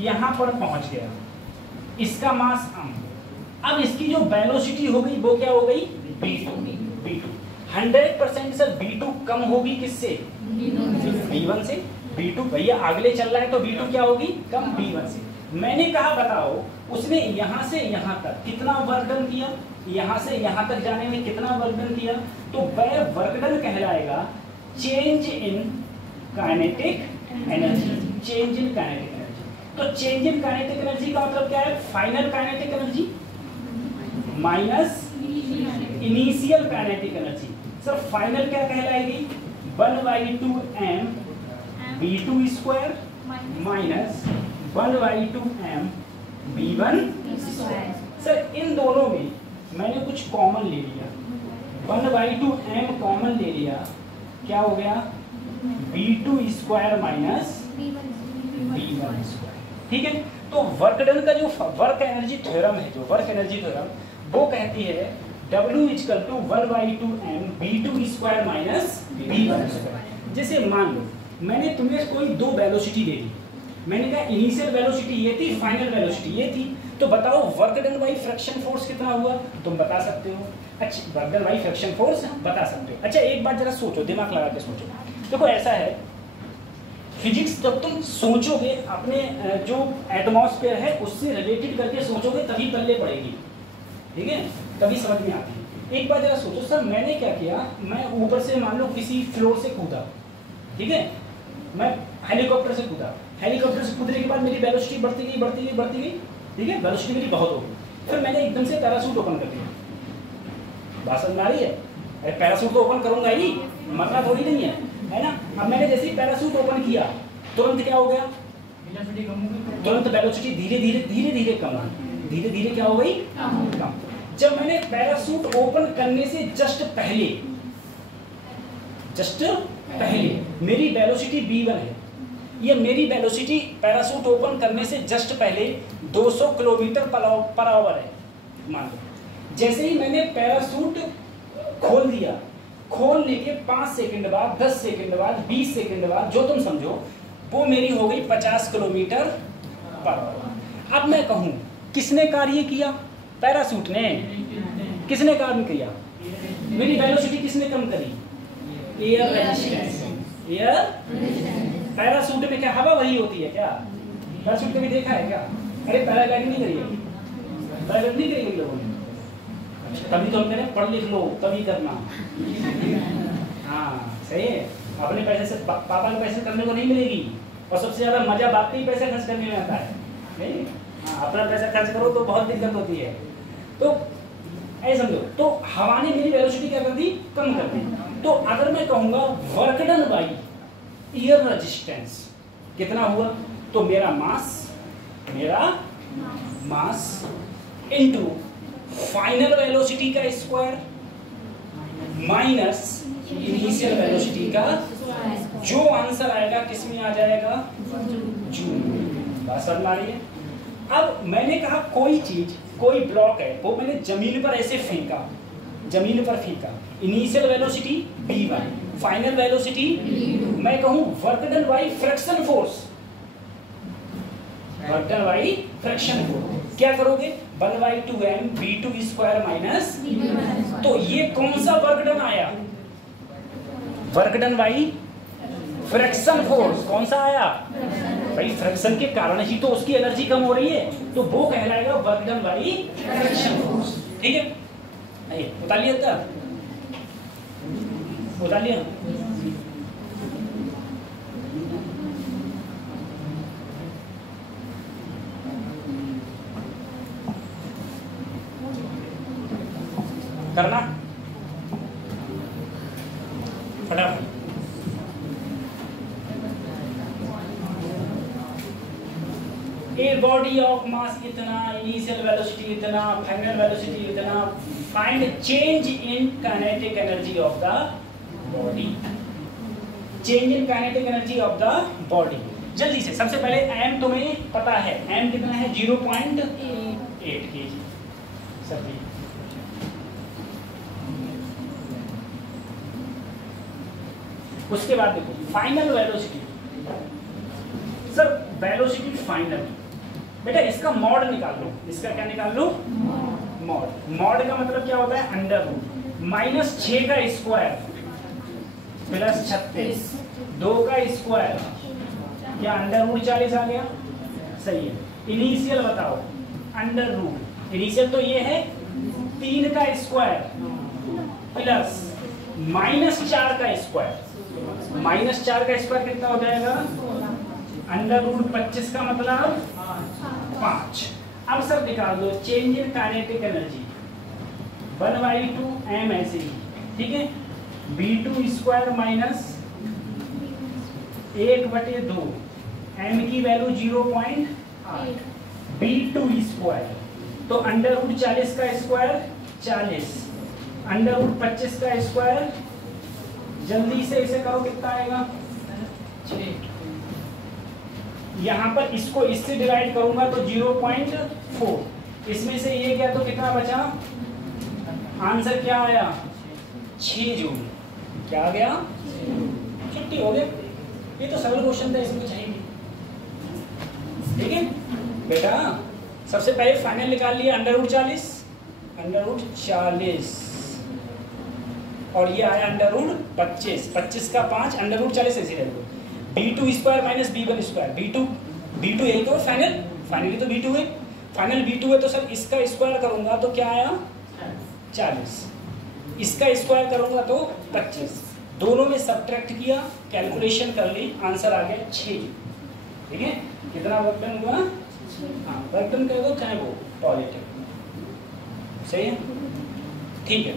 यहां पर पहुंच गया, इसका मास m। अब इसकी जो वेलोसिटी हो गई वो क्या हो गई? v2। 100% सर v2 कम होगी किससे? v1 से। v2 भैया अगले चल रहा है तो v2 क्या होगी? कम v1 से। मैंने कहा बताओ उसने यहां से यहां तक कितना वर्क डन किया, यहां से यहां तक जाने में कितना वर्क डन किया, तो वह वर्क डन कहलाएगा change in kinetic energy. Change in kinetic energy. तो चेंज इन काइनेटिक एनर्जी का मतलब क्या है? Final kinetic energy minus initial kinetic energy. Sir final क्या कहलाएगी? 1/2m v2 square minus 1/2m v1 square. Sir इन दोनों में मैंने कुछ कॉमन ले लिया, 1/2m कॉमन ले लिया, क्या हो गया? v2 square minus v1 square. ठीक है, तो वर्क डन का जो वर्क एनर्जी थ्योरम है, जो वर्क एनर्जी थ्योरम वो कहती है W equal to 1/2m v2 square minus v1 square. जैसे मान लो मैंने तुम्हें कोई दो वेलोसिटी दे दी, मैंने कहा इनिशियल वेलोसिटी ये थी, फाइनल वेलोसिटी ये थी, तो बताओ work done by friction force कितना हुआ? तुम बता सकते हो। अच्छा work done by friction force बता सकते हो। अच्छा एक बात जरा सोचो, दिमाग लगा के सोचो। देखो ऐसा है फिजिक्स, जब तुम सोचोगे अपने जो एटमॉस्फेयर है उससे रिलेटेड करके सोचोगे तभी पल्ले पड़ेगी। ठीक है, तभी समझ में आती है। एक बार जरा सोचो सर मैंने क्या किया, मैं ऊपर से मान लो किसी फ्लोर से कूदा, ठीक है, मैं हेलीकॉप्टर से कूदा, हेलीकॉप्टर से कूदने के बाद मेरी वेलोसिटी बढ़ती गई, ठीक है, वेलोसिटी मेरी बहुत हो गई। फिर मैंने एकदम से पैराशूट ओपन कर दिया। बात समझ में आ रही है? अरे पैराशूट तो ओपन करूंगा ही, मरना थोड़ी नहीं है ना। अब मैंने जैसे ही पैराशूट ओपन किया तुरंत क्या हो गया? तुरंत वेलोसिटी धीरे धीरे कम हुई, धीरे धीरे क्या हो गई? कम। जब मैंने पैराशूट ओपन करने से जस्ट पहले मेरी वेलोसिटी v1 है, ये मेरी वेलोसिटी पैराशूट ओपन करने से जस्ट पहले 200 किलोमीटर पर आवर है मान लो। जैसे ही मैंने पैराशूट खोल दिया, खोलने के 5 सेकंड बाद, 10 सेकंड बाद, 20 सेकंड बाद, जो तुम समझो, वो मेरी हो गई 50 किलोमीटर पर आवर। अब मैं कहूँ किसने कार्य किया? पैराशूट ने। किसने कार्य किया? मेरी वेलोसिटी किसने कम करी? Air resistance. एयर पैराशूट में क्या हवा भरी होती है क्या? पैराशूट कभी देखा है क्या? अरे पैराग्लाइडिंग नहीं करी है, पैराग्लाइडिंग नहीं करी लोगों ने। तभी तो हम कह रहे हैं पढ़ लिख लो तभी करना। हाँ सही है, अपने पैसे से पापा के पैसे करने को नहीं मिलेगी, और सबसे ज्यादा मजा बाप का ही पैसा खर्च करने में आता है। नहीं हाँ, अपना पैसा खर्च करो तो बहुत दिक्कत होती है। तो ऐसे समझो, तो हवा ने मेरी वेलोसिटी क्या कर दी? कम कर दी। तो अगर मैं कहूंगा work done by air resistance कितना हुआ, तो मेरा मास इनटू फाइनल वेलोसिटी का स्क्वायर माइनस इनिशियल वेलोसिटी का, जो आंसर आएगा किस में आ जाएगा? जूल। बात समझ आ रही है? अब मैंने कहा कोई चीज, कोई ब्लॉक है, वो मैंने जमीन पर ऐसे फेंका, जमीन पर फेंका, initial velocity v1, final velocity मैं कहूं work done by friction force, work done by friction force. क्या करोगे? 1/2m v2 स्क्वायर माइनस, तो ये कौन सा वर्क डन आया? Work done by friction force. कौन सा आया भाई? फ्रिक्शन के कारण ही तो उसकी एनर्जी कम हो रही है, तो वो कहलाएगा work done by friction force. ठीक है, आइए उतार लिया था, उतार लिया। करना फटाफट। ए बॉडी ऑफ मास इतना, इनिशियल वेलोसिटी इतना, फाइनल वेलोसिटी इतना, find change in kinetic energy of the body, change in kinetic energy of the body. जल्दी से, सबसे पहले एम तुम्हें पता है, एम कितना है? 0.8 kg। सभी उसके बाद देखो final velocity. Sir velocity final, बेटा इसका मॉड निकाल लो, इसका क्या निकाल लो? मॉड। मॉड का मतलब क्या होता है? अंडर रूट -6 का स्क्वायर प्लस 36, 2 का स्क्वायर, क्या अंडर रूट 40 आ गया? सही है। इनिशियल बताओ, अंडर रूट, इनिशियल तो ये है 3 का स्क्वायर प्लस -4 का स्क्वायर, -4 का स्क्वायर कितना हो जाएगा? अंडर रूट 25 का मतलब 5। अब सर निकाल दो change in kinetic energy, 1/2m ऐसे ही, ठीक है, v2 स्क्वायर माइनस 1/2, m की वैल्यू 0.8, v2 स्क्वायर, तो अंडर रूट 40 का स्क्वायर 40, अंडर रूट 25 का स्क्वायर, जल्दी से इसे करो कितना आएगा? 6। यहाँ पर इसको इससे डिवाइड करूंगा तो 0.4, इसमें से ये गया तो कितना बचा? आंसर क्या आया? 6 जूल। क्या आ गया? छुट्टी हो गया। ये तो सरल क्वेश्चन था, इसमें चाहिए। ठीक है बेटा, सबसे पहले फाइनल निकाल लिया अंडर रूट 40, अंडर रूट 40, और ये आया अंडर रूट 25, 25 का 5, अंडर रूट 40 ऐसे रह गया। b2 square minus b1 square, b2 यही तो फाइनल, फाइनली तो b2 है, फाइनल b2 है, तो सर इसका स्क्वायर करूंगा तो क्या आया? 40, इसका स्क्वायर करूंगा तो 25, दोनों में सब्ट्रैक्ट किया, कैलकुलेशन कर ली, आंसर आ गया 6। ठीक है, कितना वर्क डन हुआ? हाँ, वर्क डन कर दो चाहे वो पॉजिटिव, सही है, ठीक है।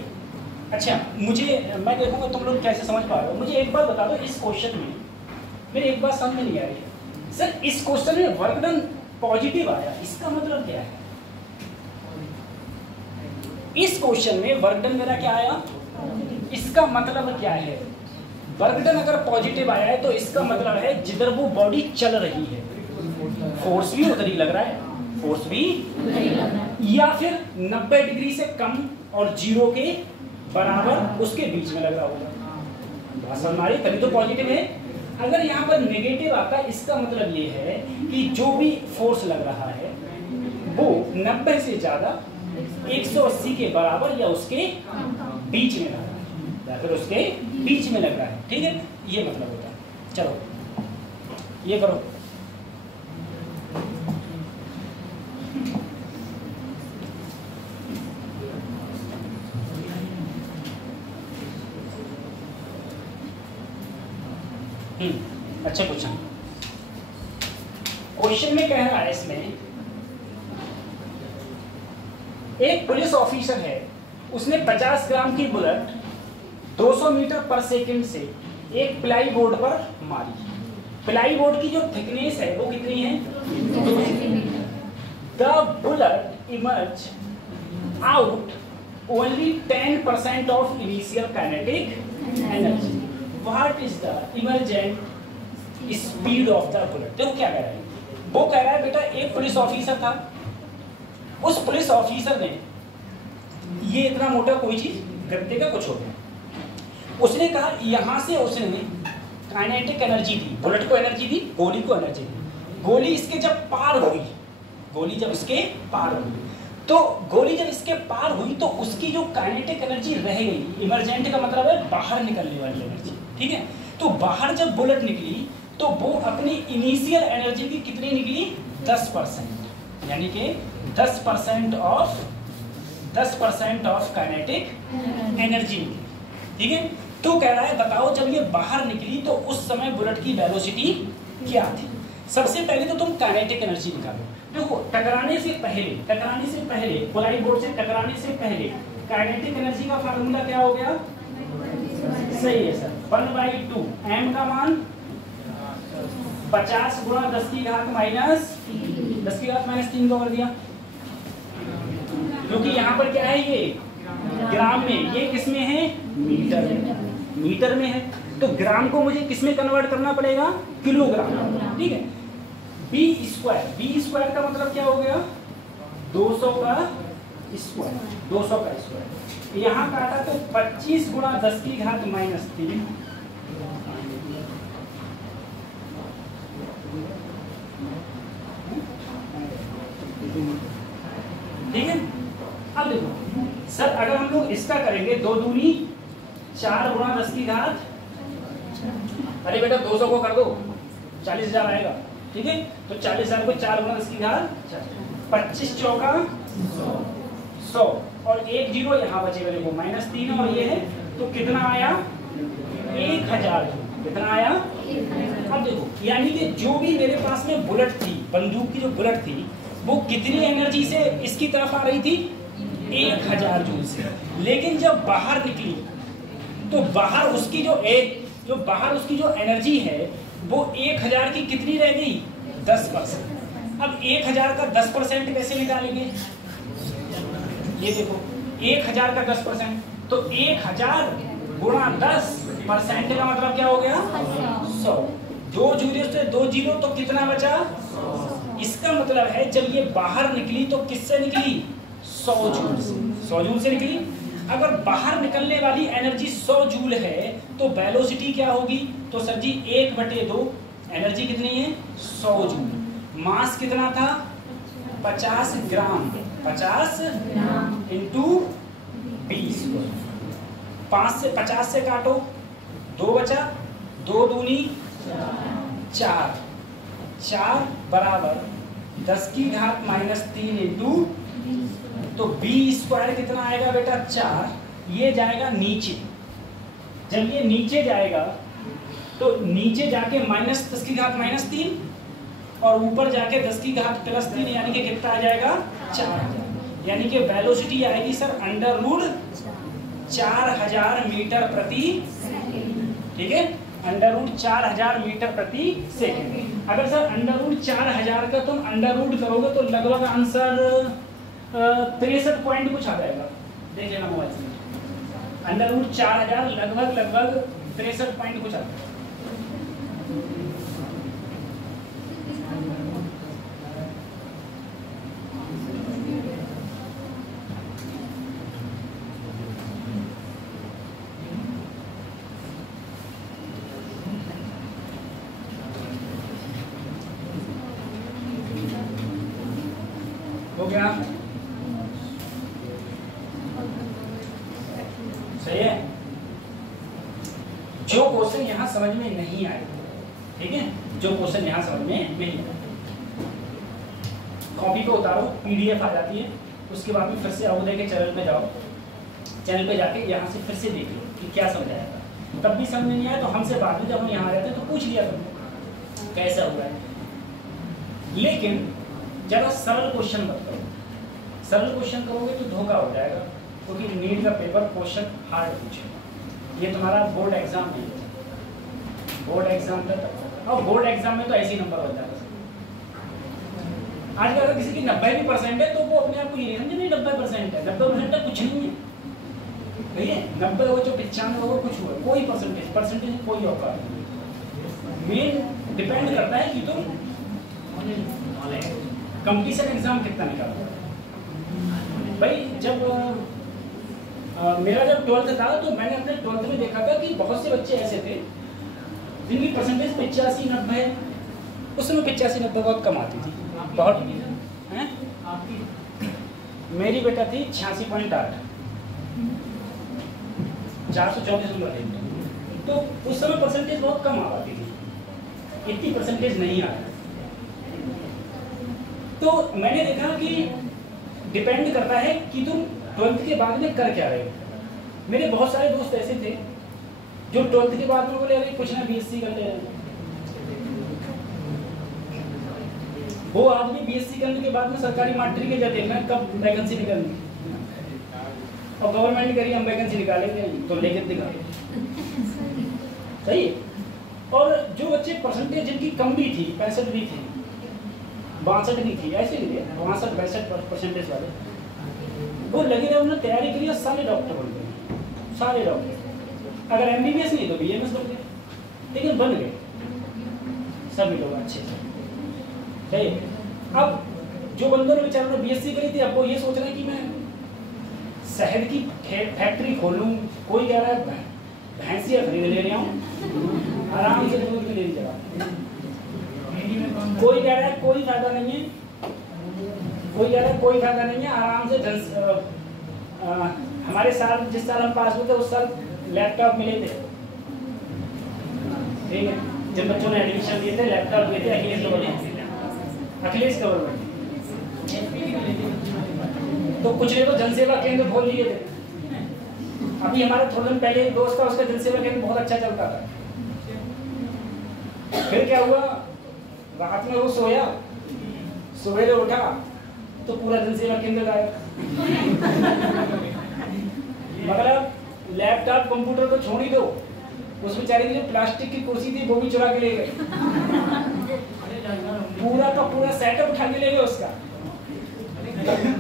अच्छा, मैं देखूंगा तुम लोग कैसे समझ पा रहे हो। मुझे एक बात बता दो, इस क्वेश्चन में मेरी एक बात समझ में नहीं आ रही है। सर इस क्वेश्चन में वर्क डन पॉजिटिव आया, इसका मतलब क्या है? इस क्वेश्चन में वर्क डन मेरा क्या आया, इसका मतलब क्या है? वर्क डन अगर पॉजिटिव आया है तो इसका मतलब है जिधर वो बॉडी चल रही है फोर्स भी उधर ही लग रहा है, फोर्स भी या फिर 90 डिग्री से कम और 0 के बराबर उसके बीच में लग रहा होगा। हमारी तभी तो पॉजिटिव है। अगर यहाँ पर नेगेटिव आता है इसका मतलब ये है कि जो भी फोर्स लग रहा है वो 90 से ज्यादा 180 के बराबर या उसके बीच में लग रहा है, या फिर उसके बीच में लग रहा है। ठीक है, ये मतलब होता है। चलो ये करो। अच्छा क्वेश्चन। क्वेश्चन में कह रहा है इसमें, एक पुलिस ऑफिसर है, उसने 50 ग्राम की बुलेट 200 मीटर पर सेकंड से एक प्लाई बोर्ड पर मारी। प्लाई बोर्ड की जो थिकनेस है वो कितनी है? 2 centimetre. The bullet emerge out only 10% of initial kinetic energy. What is the emergent speed of the bullet? देखो क्या कह रहा है, वो कह रहा है बेटा एक पुलिस ऑफिसर था, उस पुलिस ऑफिसर ने ये इतना मोटा कोई चीज गद्दे का कुछ हो गया, उसने कहा यहां से उसने काइनेटिक एनर्जी दी, बुलेट को एनर्जी दी, गोली को एनर्जी दी। गोली इसके जब पार हुई, गोली जब इसके पार हुई, तो गोली जब इसके पार हुई तो उसकी जो काइनेटिक एनर्जी रह गई, इमरजेंट का मतलब है बाहर निकलने वाली एनर्जी, ठीक है। तो बाहर जब बुलेट निकली तो वो अपनी इनिशियल एनर्जी की कितनी निकली? 10%, यानी कि 10% ऑफ काइनेटिक एनर्जी निकली, ठीक है। तो कह रहा है बताओ जब ये बाहर निकली तो उस समय बुलेट की वेलोसिटी क्या थी? सबसे पहले तो तुम काइनेटिक एनर्जी निकालो। देखो टकराने से पहले प्लाई बोर्ड से टकराने से पहले काइनेटिक एनर्जी का फार्मूला क्या हो गया? सही है सर, 1/2 m का मान 50 गुणा 10 की घात माइनस 3 को कर दिया, क्योंकि यहाँ पर क्या है, ये ग्राम में, ये किसमें है? मीटर में है। तो ग्राम को मुझे किसमें कन्वर्ट करना पड़ेगा? किलोग्राम, ठीक है। बी स्क्वायर का मतलब क्या हो गया? 200 का स्क्वायर। यहाँ काटा तो 25 गुणा 10 की घात माइनस 3, ठीक है। अब देखो सर, अगर हम लोग इसका करेंगे 2 दूनी 4 गुणा 10 की घात, अरे बेटा 200 को कर दो 40,000 आएगा, ठीक है। तो 40,000 को 4 गुणा 10 की घात 25 चौका 100 और 1 जीरो यहाँ बचेगा, देखो -3 और ये है, तो कितना आया? 1000। कितना आया? अब देखो यानी कि जो भी मेरे पास में बुलेट थी, बंदूक की जो बुलेट थी, वो कितनी एनर्जी से इसकी तरफ आ रही थी? 1000 जूल से। लेकिन जब बाहर निकली तो बाहर उसकी जो एनर्जी है वो 1000 की कितनी रह गई? 10%। अब 1000 का 10% कैसे निकालेंगे? ये देखो 1000 का 10%, तो 1000 गुणा 10% का मतलब क्या हो गया? 100। 2 जीरो से 2 जीरो तो कितना बचा? इसका मतलब है जब ये बाहर निकली तो किससे निकली? 100 जूल से। 100 जूल से निकली। अगर बाहर निकलने वाली एनर्जी 100 जूल है तो वेलोसिटी क्या होगी? तो सर जी 1/2, एनर्जी कितनी है? 100 जूल। मास कितना था? 50 ग्राम। 50 इंटू 20। 50 से काटो, 2 बचा, 2 दूनी 4 बराबर 10 की घात -3 इंटू, तो बी स्क्वायर कितना आएगा बेटा? 4। ये जाएगा नीचे। जब ये नीचे जाएगा तो नीचे जाके -10 की घात -3 और ऊपर जाके 10 की घात +3, यानी कि कितना आ जाएगा? 4। यानी कि वेलोसिटी आएगी सर √4000 मीटर प्रति सेकंड, ठीक है। √4000 मीटर प्रति सेकंड। अगर सर √4000 का तुम अंडर रूट करोगे तो लगभग आंसर 63 पॉइंट कुछ आ जाएगा, देख लेना मोबाइल से। √4000 लगभग 63 पॉइंट कुछ आ जाएगा। हो गया? सही है। जो क्वेश्चन यहां समझ में नहीं आए, ठीक है, जो क्वेश्चन यहां समझ में नहीं आए, कॉपी पे उतारो, PDF आ जाती है। उसके बाद में फिर से अवोदय के चैनल पे जाओ, चैनल पे जाके यहाँ से फिर से देख लो कि क्या समझ आएगा। तब भी समझ नहीं आया, तो हमसे बाद में जब हम यहाँ आ जाते तो पूछ लिया तुमने कैसा हुआ है। लेकिन ज़रा सरल क्वेश्चन मत करो, सरल क्वेश्चन करोगे तो धोखा हो जाएगा, क्योंकि नीट का पेपर क्वेश्चन हार्ड पूछेगा। ये तुम्हारा बोर्ड एग्जाम नहीं है, बोर्ड एग्जाम तक, और बोर्ड एग्जाम में तो ऐसे ही नंबर हो जाएगा। आज अगर किसी की 90% है तो वो अपने आप को ये समझे नहीं 90% है, 90% कुछ नहीं है भैया। 90 हो जो 95 हो कुछ हुआ, कोई परसेंटेज कोई औकात नहीं। मेन डिपेंड करता है कि तुम कंपटीशन एग्जाम कितना निकालते हो भाई। जब मेरा जब 12th था तो मैंने अपने 12th में देखा था कि बहुत से बच्चे ऐसे थे जिनकी परसेंटेज 85-90, उस समय 85-90 बहुत कम आती थी, बहुत हैं। मेरी बेटा थी 86.8, 424 नंबर थे, तो उस समय परसेंटेज बहुत कम आ पाती थी, इतनी परसेंटेज नहीं आ रही। तो मैंने देखा कि डिपेंड करता है कि तुम 12th के बाद में कर क्या रहे हो। मेरे बहुत सारे दोस्त ऐसे थे जो 12th के बाद में बोले अरे कुछ ना बीएससी कर ले। वो आदमी बीएससी करने के बाद में सरकारी मास्टरी के जब देखना कब वैकेंसी निकलनी, और गवर्नमेंट करिए हम वैकेंसी निकालेंगे तो लेके दिखा सही है। और जो बच्चे परसेंटेज जिनकी कम भी थी, 65 भी थी, 62 भी थी, ऐसे भी 62-62 परसेंटेज वाले, वो लगे रहे, उन्होंने तैयारी करी और सारे डॉक्टर बन गए, सारे डॉक्टर। अगर एमबीबीएस नहीं तो बीएमएस बन गए, लेकिन बन गए सभी लोग अच्छे से। सही। अब जो बंदों ने बेचारों ने बीएससी करी थी, अब वो ये सोच रहे हैं कि मैं शहद की फैक्ट्री खोलूं, कोई कह रहा है भैंसिया खरीद ले रहा हूँ आराम से दूध की डेयरी चला, कोई कह रहा है कोई फायदा नहीं है, कोई कह रहा है कोई फायदा नहीं है, आराम से हमारे साल जिस साल हम पास हुए थे उस साल लैपटॉप मिले थे, ठीक है, जिन बच्चों ने एडमिशन लिए थे लैपटॉप दिए थे अखिलेश गवर्नमेंट। तो कुछ ने तो जनसेवा केंद्र खोल लिए थे। अभी हमारे थोड़े दिन पहले एक दोस्त था, उसका जनसेवा केंद्र बहुत अच्छा चलता था। फिर क्या हुआ, रात में वो सोया, सवेरे उठा तो पूरा जनसेवा केंद्र गायब। मतलब लैपटॉप कंप्यूटर तो छोड़ ही दो, उस बेचारे की जो प्लास्टिक की कुर्सी थी वो भी चुरा के ले गए, पूरा का पूरा सेटअप उठा के ले गए उसका।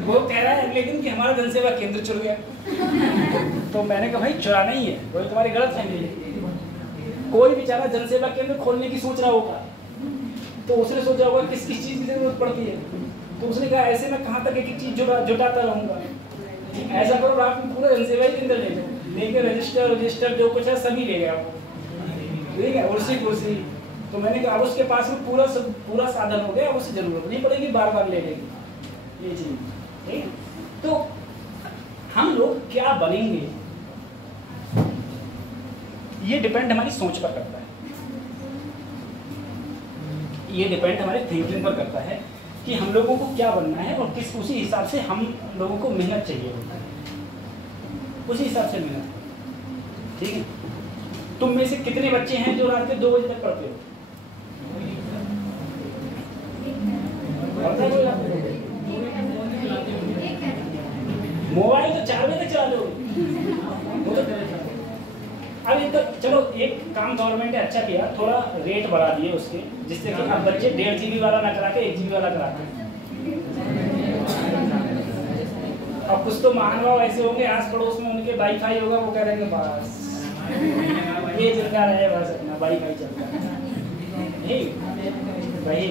वो कह रहा है अगले दिन कि हमारा जनसेवा केंद्र चुर गया। तो मैंने कहा भाई चुराना ही है, वो तुम्हारी गलत फहमी है। कोई बेचारा जनसेवा केंद्र खोलने की सोच रहा होगा तो उसने सोचा होगा किस किस चीज़ की जरूरत पड़ती है, तो उसने कहा ऐसे मैं कहाँ तक एक एक चीज़ जुटाता रहूँगा, ऐसा करो रात में पूरा जनसेवा ही केंद्र ले जाओ, लेके रजिस्टर जो कुछ है सभी ले गया वो, ठीक है, कुर्सी। तो मैंने कहा अब उसके पास में पूरा साधन हो गया, अब उसे जरूरत नहीं पड़ेगी बार बार ले लेगी ये चीज, ठीक। तो हम लोग क्या बनेंगे ये डिपेंड हमारी सोच पर करता है, ये डिपेंड हमारे थिंकिंग पर करता है कि हम लोगों को क्या बनना है और किस उसी हिसाब से हम लोगों को मेहनत चाहिए होता है, उसी हिसाब से मेहनत, ठीक है। तुम में से कितने बच्चे हैं जो रात के 2 बजे तक पढ़ते हो? मोबाइल तो 4 बजे तक चला लो। अब तो चलो एक काम गवर्नमेंट ने अच्छा किया, थोड़ा रेट बढ़ा दिए उसके, जिससे कि अब बच्चे 1.5 GB वाला ना करा के 1 GB वाला कराते हैं। अब कुछ तो महानुभाव ऐसे होंगे आस पड़ोस में उनके वाईफाई होगा, वो कह रहे हैं बस ये चलता रहे, बस अपना वाईफाई चलता है भाई।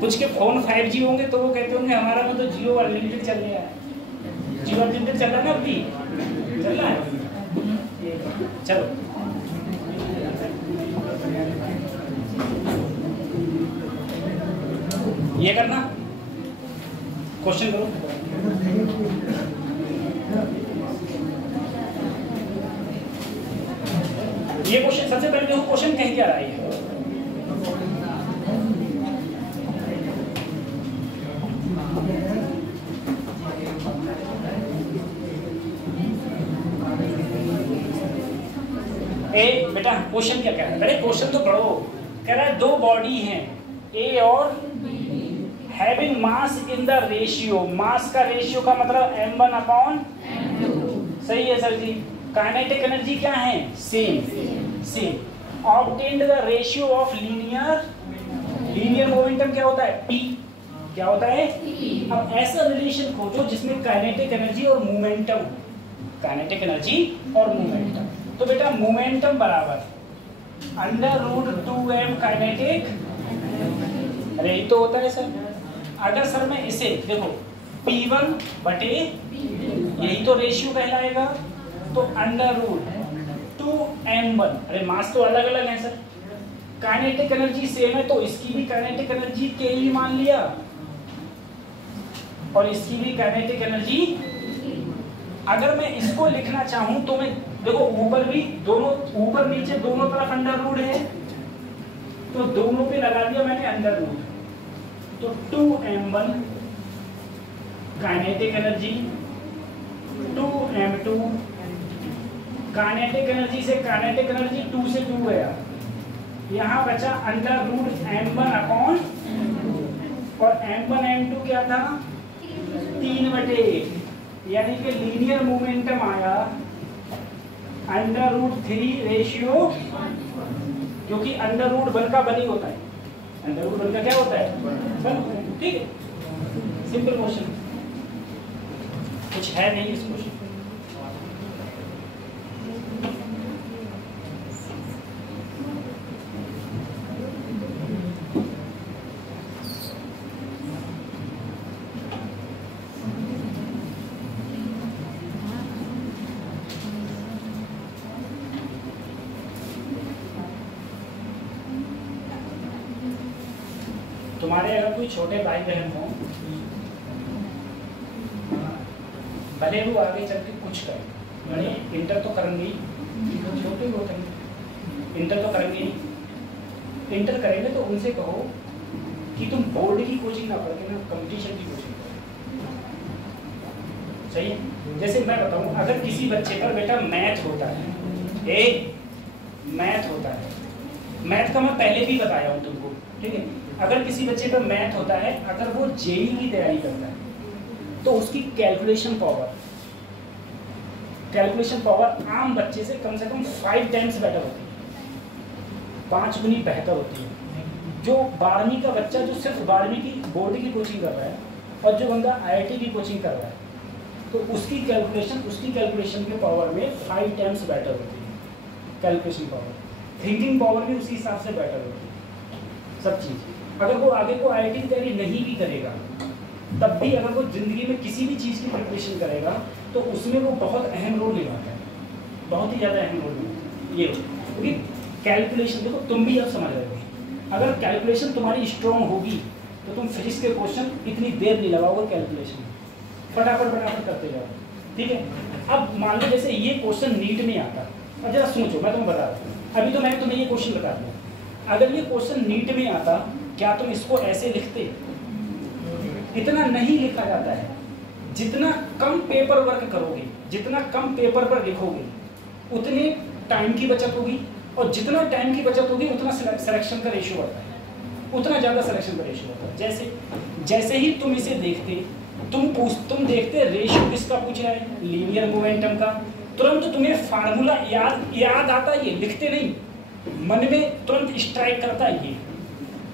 कुछ के फोन 5G होंगे तो वो कहते होंगे हमारा में तो जियो अनलिमिटेड चल रहा है, जियो अनलिमिटेड चल रहा है ना, अभी चल रहा है। चलो ये करना, क्वेश्चन करो। ये क्वेश्चन सबसे पहले देखो क्वेश्चन कह क्या रहा है। बेटा क्वेश्चन क्या कह रहा है? अरे क्वेश्चन तो पढ़ो। कह रहा है दो बॉडी हैं ए और having mass in the ratio, mass का रेशियो का मतलब m1/m2। सही है सर जी। काइनेटिक एनर्जी क्या है? Same. Obtained the ratio of linear momentum क्या होता है? p। क्या होता है? अब ऐसा रिलेशन खोजो जिसमें काइनेटिक एनर्जी और मोमेंटम, काइनेटिक एनर्जी और मोमेंटम। तो बेटा मोमेंटम बराबर √2m काइनेटिक, अरे यही तो होता है सर। अगर सर मैं इसे देखो P1 बटे, यही तो रेशियो कहलाएगा, तो √2m1, अरे मास तो अलग अलग है सर, काइनेटिक एनर्जी सेम है तो इसकी भी काइनेटिक एनर्जी के ही मान लिया और इसकी भी काइनेटिक एनर्जी। अगर मैं इसको लिखना चाहूं तो मैं देखो ऊपर भी दोनों, ऊपर नीचे दोनों तरफ √, है तो दोनों पे लगा दिया मैंने √, तो 2m1 kinetic energy, 2m2 kinetic energy से काइनेटिक एनर्जी 2 से 2 गया, यहाँ बचा √m1/, और m1 m2 क्या था? 3/8, यानी कि लीनियर मोमेंटम आया √3 रेशियो, क्योंकि √1 का 1 ही होता है, √1 का क्या होता है? 1। ठीक है, सिंपल क्वेश्चन, कुछ है नहीं इस क्वेश्चन। तुम्हारे अगर कोई छोटे भाई बहन हो, भले वो आगे चल के कुछ करें, मैंने इंटर तो करेंगे, छोटे होते हैं इंटर तो करेंगे नहीं, इंटर करेंगे तो उनसे कहो कि तुम बोर्ड की कोचिंग ना पढ़ के ना कंपटीशन की कोचिंग करो। सही है? जैसे मैं बताऊं, अगर किसी बच्चे पर बेटा मैथ होता है, मैथ होता है, मैथ का मैं पहले भी बताया हूं तुमको, ठीक है? अगर किसी बच्चे पर मैथ होता है, अगर वो जेई की तैयारी करता है तो उसकी कैलकुलेशन पावर आम बच्चे से कम 5 टाइम्स बेटर होती है, 5 गुनी बेहतर होती है। जो 12वीं का बच्चा जो सिर्फ 12वीं की बोर्ड की कोचिंग कर रहा है और जो बंदा IIT की कोचिंग कर रहा है, तो उसकी कैलकुलेशन के पावर में 5 टाइम्स बेटर होती है। कैलकुलेशन पावर, थिंकिंग पावर भी उसी हिसाब से बेटर होती है, सब चीज़। अगर वो आगे को IIT की तैयारी नहीं भी करेगा, तब भी अगर वो जिंदगी में किसी भी चीज़ की प्रिपरेशन करेगा तो उसमें वो बहुत अहम रोल निभाता है, बहुत ही ज़्यादा अहम रोल निभाता है ये। क्योंकि कैलकुलेशन देखो, तुम भी अब समझ रहे हो, अगर कैलकुलेशन तुम्हारी स्ट्रॉन्ग होगी तो तुम फिजिक्स के क्वेश्चन इतनी देर नहीं लगाओगे कैलकुलेशन, फटाफट करते जाओ। ठीक है? अब मान लो जैसे ये क्वेश्चन नीट में आता, अब जरा सोचो, मैं तुम्हें बता रहा हूँ, अभी तो मैंने तुम्हें ये क्वेश्चन बता दिया, अगर ये क्वेश्चन नीट में आता क्या तुम इसको ऐसे लिखते? इतना नहीं लिखा जाता है। जितना कम पेपर वर्क करोगे, जितना कम पेपर पर लिखोगे, उतने टाइम की बचत होगी, और जितना टाइम की बचत होगी उतना सिलेक्शन का रेशियो बढ़ता है, उतना ज़्यादा सिलेक्शन का रेशियो बढ़ता है। जैसे ही तुम इसे देखते, तुम देखते रेशियो किसका पूछ रहा है? लीनियर मोमेंटम का। तुरंत तुम्हें फार्मूला याद आता है, ये लिखते नहीं, मन में तुरंत स्ट्राइक करता है ये।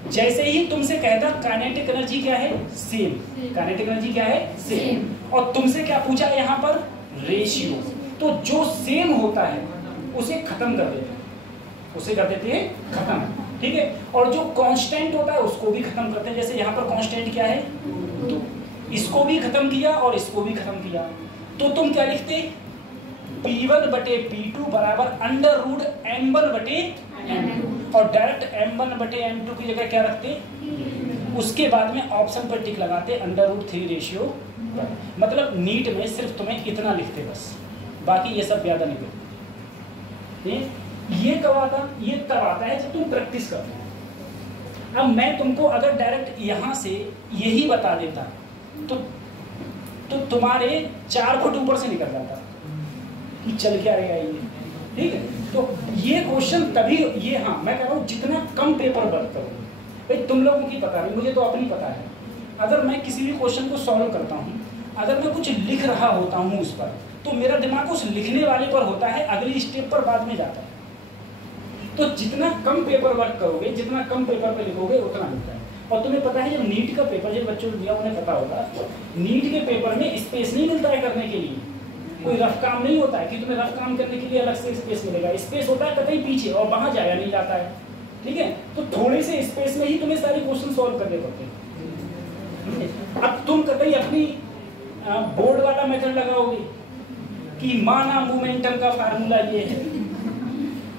जैसे ही तुमसे कहता काइनेटिक एनर्जी क्या है? सेम। काइनेटिक एनर्जी क्या है? सेम। और तुमसे क्या पूछा है यहाँ पर? रेशियो। तो जो सेम होता है उसे खत्म कर देते हैं, उसे कर देते हैं खत्म। ठीक है? और जो कांस्टेंट होता है उसको भी खत्म करते हैं। जैसे यहाँ पर कांस्टेंट क्या है? 2। इसको भी खत्म किया और इसको भी खत्म किया, तो तुम क्या लिखते? P1/P2 बराबर √m1/m2, और डायरेक्ट m1/m2 की जगह क्या रखते? उसके बाद में ऑप्शन पर टिक लगाते √3 रेशियो। मतलब नीट में सिर्फ तुम्हें इतना लिखते बस, बाकी ये सब ज्यादा नहीं करते। ये कब आता? ये तब आता है जब तुम प्रैक्टिस करते हो। अब मैं तुमको अगर डायरेक्ट यहाँ से यही बता देता तो तुम्हारे 4 फुट ऊपर से निकल जाता कि चल क्या रहा है ये। ठीक है। तो ये क्वेश्चन तभी ये, हाँ मैं कह रहा हूँ जितना कम पेपर वर्क करो, भाई तुम लोगों की पता नहीं, मुझे तो अपनी पता है, अगर मैं किसी भी क्वेश्चन को सॉल्व करता हूँ, अगर मैं कुछ लिख रहा होता हूँ उस पर, तो मेरा दिमाग उस लिखने वाले पर होता है, अगली स्टेप पर बाद में जाता है। तो जितना कम पेपर वर्क करोगे, जितना कम पेपर पे लिखोगे उतना मिलता है। और तुम्हें पता है जब नीट का पेपर जब बच्चों को दिया उन्हें पता होगा, नीट के पेपर में स्पेस नहीं मिलता है करने के लिए, कोई रफ काम नहीं होता है कि तुम्हें रफ काम करने के लिए अलग से स्पेस मिलेगा, स्पेस होता है कहीं पीछे और वहां जाया नहीं जाता है, ठीक है। तो थोड़े से स्पेस में ही तुम्हें सारे क्वेश्चन सॉल्व करने पड़ते हैं। अब तुम कहीं अपनी बोर्ड वाला मेथड लगाओगे कि माना मोमेंटम का फार्मूला ये है,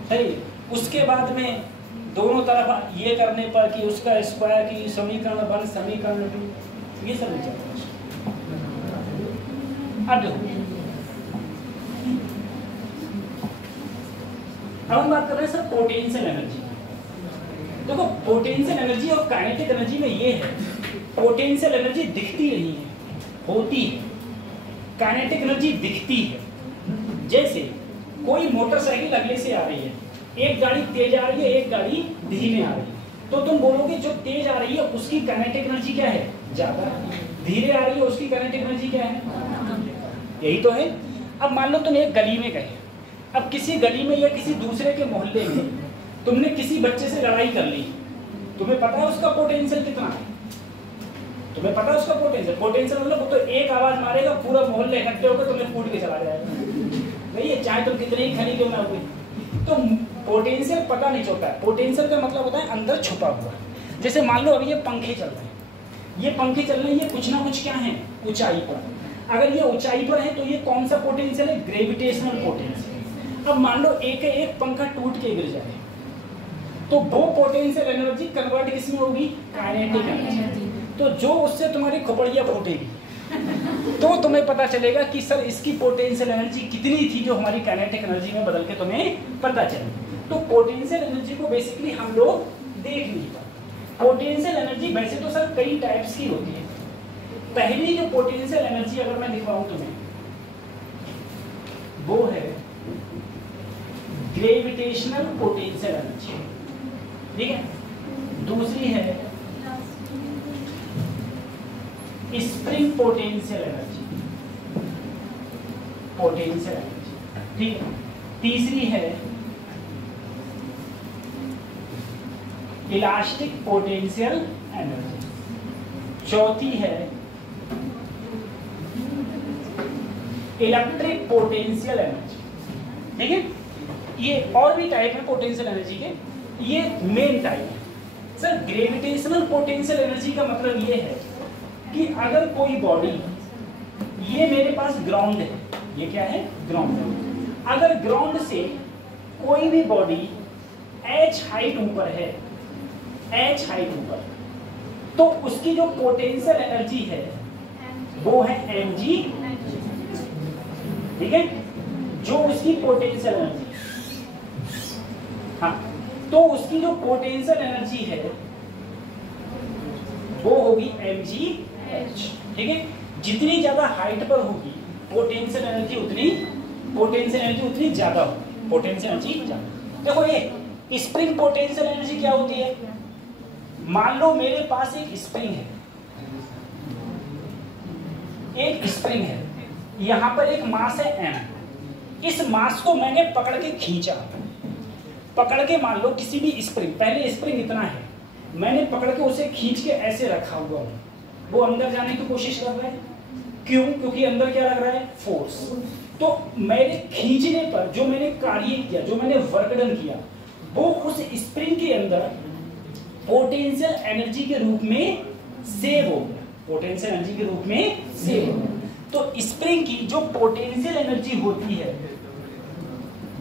सही, उसके बाद में दोनों तरफ ये करने पर कि उसका स्क्वायर की समीकरण 1 समीकरण 2, ये सब नहीं चलता। अब देखो, अब हम बात कर रहे हैं सर पोटेंशियल एनर्जी। देखो पोटेंशियल एनर्जी और काइनेटिक एनर्जी में ये है, पोटेंशियल एनर्जी दिखती नहीं है, होती है। काइनेटिक एनर्जी दिखती है। जैसे कोई मोटरसाइकिल अगले से आ रही है, एक गाड़ी तेज आ रही है, एक गाड़ी धीमे आ रही है, तो तुम बोलोगे जो तेज आ रही है उसकी काइनेटिक एनर्जी क्या है, ज्यादा, धीरे आ रही है उसकी काइनेटिक एनर्जी क्या है, यही तो है। अब मान लो तुम एक गली में गए, अब किसी गली में या किसी दूसरे के मोहल्ले में तुमने किसी बच्चे से लड़ाई कर ली, तुम्हें पता है उसका पोटेंशियल कितना है, तुम्हें पता है उसका पोटेंशियल, पोटेंशियल मतलब वो तो एक आवाज मारेगा पूरा मोहल्ले इकट्ठे होकर तुम्हें कूद के चला जाएगा, नहीं है, चाहे तुम कितने ही खनी क्यों ना हुए। तो पोटेंशियल पता नहीं चलता है। पोटेंशियल का मतलब होता है अंदर छुपा हुआ। जैसे मान लो अभी ये पंखे चल रहे हैं, ये पंखे चल रहे हैं, ये कुछ ना कुछ क्या है, ऊंचाई पर। अगर ये ऊंचाई पर है तो ये कौन सा पोटेंशियल है, ग्रेविटेशनल पोटेंशियल। अब मान लो एक पंखा टूट के गिर जाए, तो वो पोटेंशियल एनर्जी कन्वर्ट किसमें होगी, काइनेटिक एनर्जी। तो जो उससे तुम्हारी खोपड़ियाँ फूटेगी तो तुम्हें पता चलेगा कि सर इसकी पोटेंशियल एनर्जी कितनी थी, जो हमारी काइनेटिक एनर्जी में बदल के तुम्हें पता चले। तो पोटेंशियल एनर्जी को बेसिकली हम लोग देख नहीं पाते। पोटेंशियल एनर्जी वैसे तो सर कई टाइप्स की होती है। पहली जो पोटेंशियल एनर्जी अगर मैं दिखाऊं तुम्हें, वो है ग्रेविटेशनल पोटेंशियल एनर्जी, ठीक है। दूसरी है स्प्रिंग पोटेंशियल एनर्जी, ठीक है। तीसरी है इलास्टिक पोटेंशियल एनर्जी। चौथी है इलेक्ट्रिक पोटेंशियल एनर्जी, ठीक है। ये और भी टाइप है पोटेंशियल एनर्जी के, ये मेन टाइप है। सर ग्रेविटेशनल पोटेंशियल एनर्जी का मतलब ये है कि अगर कोई बॉडी, ये मेरे पास ग्राउंड है, ये क्या है, ग्राउंड है। अगर ग्राउंड से कोई भी बॉडी h हाइट ऊपर है, h हाइट ऊपर, तो उसकी जो पोटेंशियल एनर्जी है वो है mg, ठीक है। जो उसकी पोटेंशियल एनर्जी, हाँ, तो उसकी जो पोटेंशियल एनर्जी है वो होगी mg h, ठीक है। जितनी ज्यादा हाइट पर होगी पोटेंशियल एनर्जी उतनी ज्यादा होगी, पोटेंशियल एनर्जी ज्यादा। देखो ये स्प्रिंग पोटेंशियल एनर्जी क्या होती है, मान लो मेरे पास एक स्प्रिंग है, यहां पर एक मास है m, इस मास को मैंने पकड़ के खींचा, पकड़ के मान लो किसी भी स्प्रिंग, पहले स्प्रिंग इतना है, मैंने पकड़ के उसे खींच के ऐसे रखा हुआ हूं, वो अंदर जाने की कोशिश कर रहा है, क्यों, क्योंकि अंदर क्या लग रहा है, फोर्स। तो मेरे खींचने पर जो मैंने कार्य किया, जो मैंने वर्क डन किया, वो उस स्प्रिंग के अंदर पोटेंशियल एनर्जी के रूप में सेव हो गया, पोटेंशियल एनर्जी के रूप में सेव हो गया। तो स्प्रिंग की जो पोटेंशियल एनर्जी होती है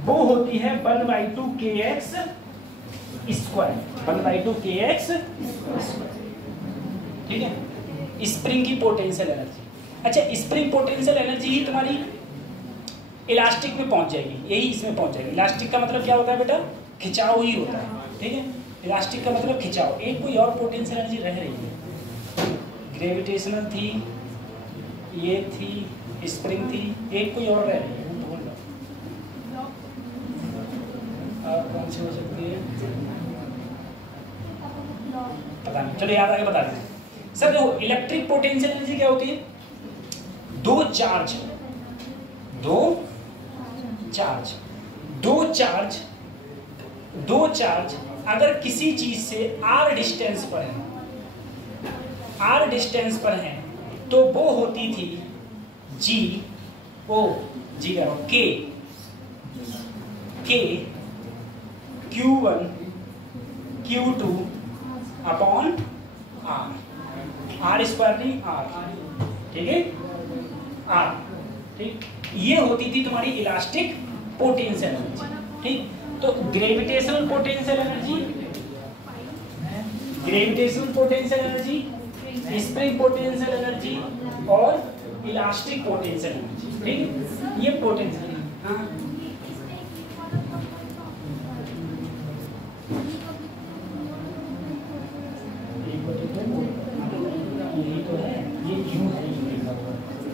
वो होती है 1/2 kx स्क्वायर, 1/2 kx स्क्वायर, ठीक है, स्प्रिंग की पोटेंशियल एनर्जी। अच्छा, स्प्रिंग पोटेंशियल एनर्जी ही तुम्हारी इलास्टिक में पहुंच जाएगी, यही इसमें पहुंच जाएगी। इलास्टिक का मतलब क्या होता है बेटा, खिंचाव ही होता है, ठीक है। इलास्टिक का मतलब खिंचाव। एक कोई और पोटेंशियल एनर्जी रह रही है, ग्रेविटेशनल थी, ये थी, स्प्रिंग थी, एक कोई और रह रही है, कौन सी हो सकती है, पता नहीं, चलो याद आगे बता दें सर। देखो इलेक्ट्रिक पोटेंशियल एनर्जी क्या होती है, दो चार्ज अगर किसी चीज से r डिस्टेंस पर है तो वो होती थी K Q1 Q2 upon R square नहीं R, ठीक है R, ठीक। ये होती थी तुम्हारी इलास्टिक पोटेंशियल एनर्जी, ठीक। तो gravitational potential energy, spring potential energy और इलास्टिक पोटेंशियल एनर्जी, ठीक। ये पोटेंशियल, हाँ यही तो है, ये U है,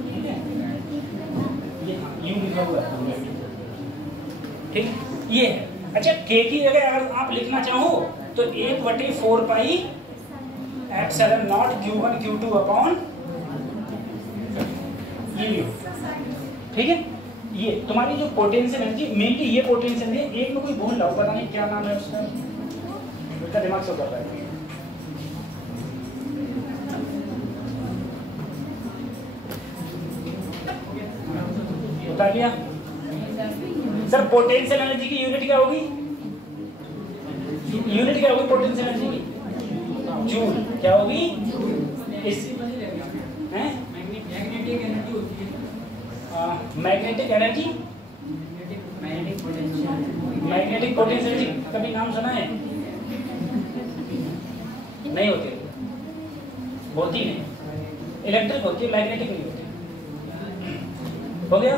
ठीक है, ये U लिखा हुआ है, ठीक, ये है। अच्छा K की जगह अगर आप लिखना चाहो तो 1/4 pi epsilon not Q1 Q2 upon ये, ठीक है। ये तुम्हारी जो पोटेंशियल एनर्जी, मेनली ये पोटेंशियल है। एक में कोई भूल लाओ, पता नहीं क्या नाम है उसका, उसका दिमाग से कर रहा है। बता दिया सर। पोटेंशियल एनर्जी की यूनिट क्या होगी, पोटेंशियल एनर्जी की जूल क्या होगी, इस magnetic energy, magnetic potential energy कभी नाम सुना है? नहीं होती, होती नहीं, इलेक्ट्रिक होती है, मैग्नेटिक नहीं होती। हो गया,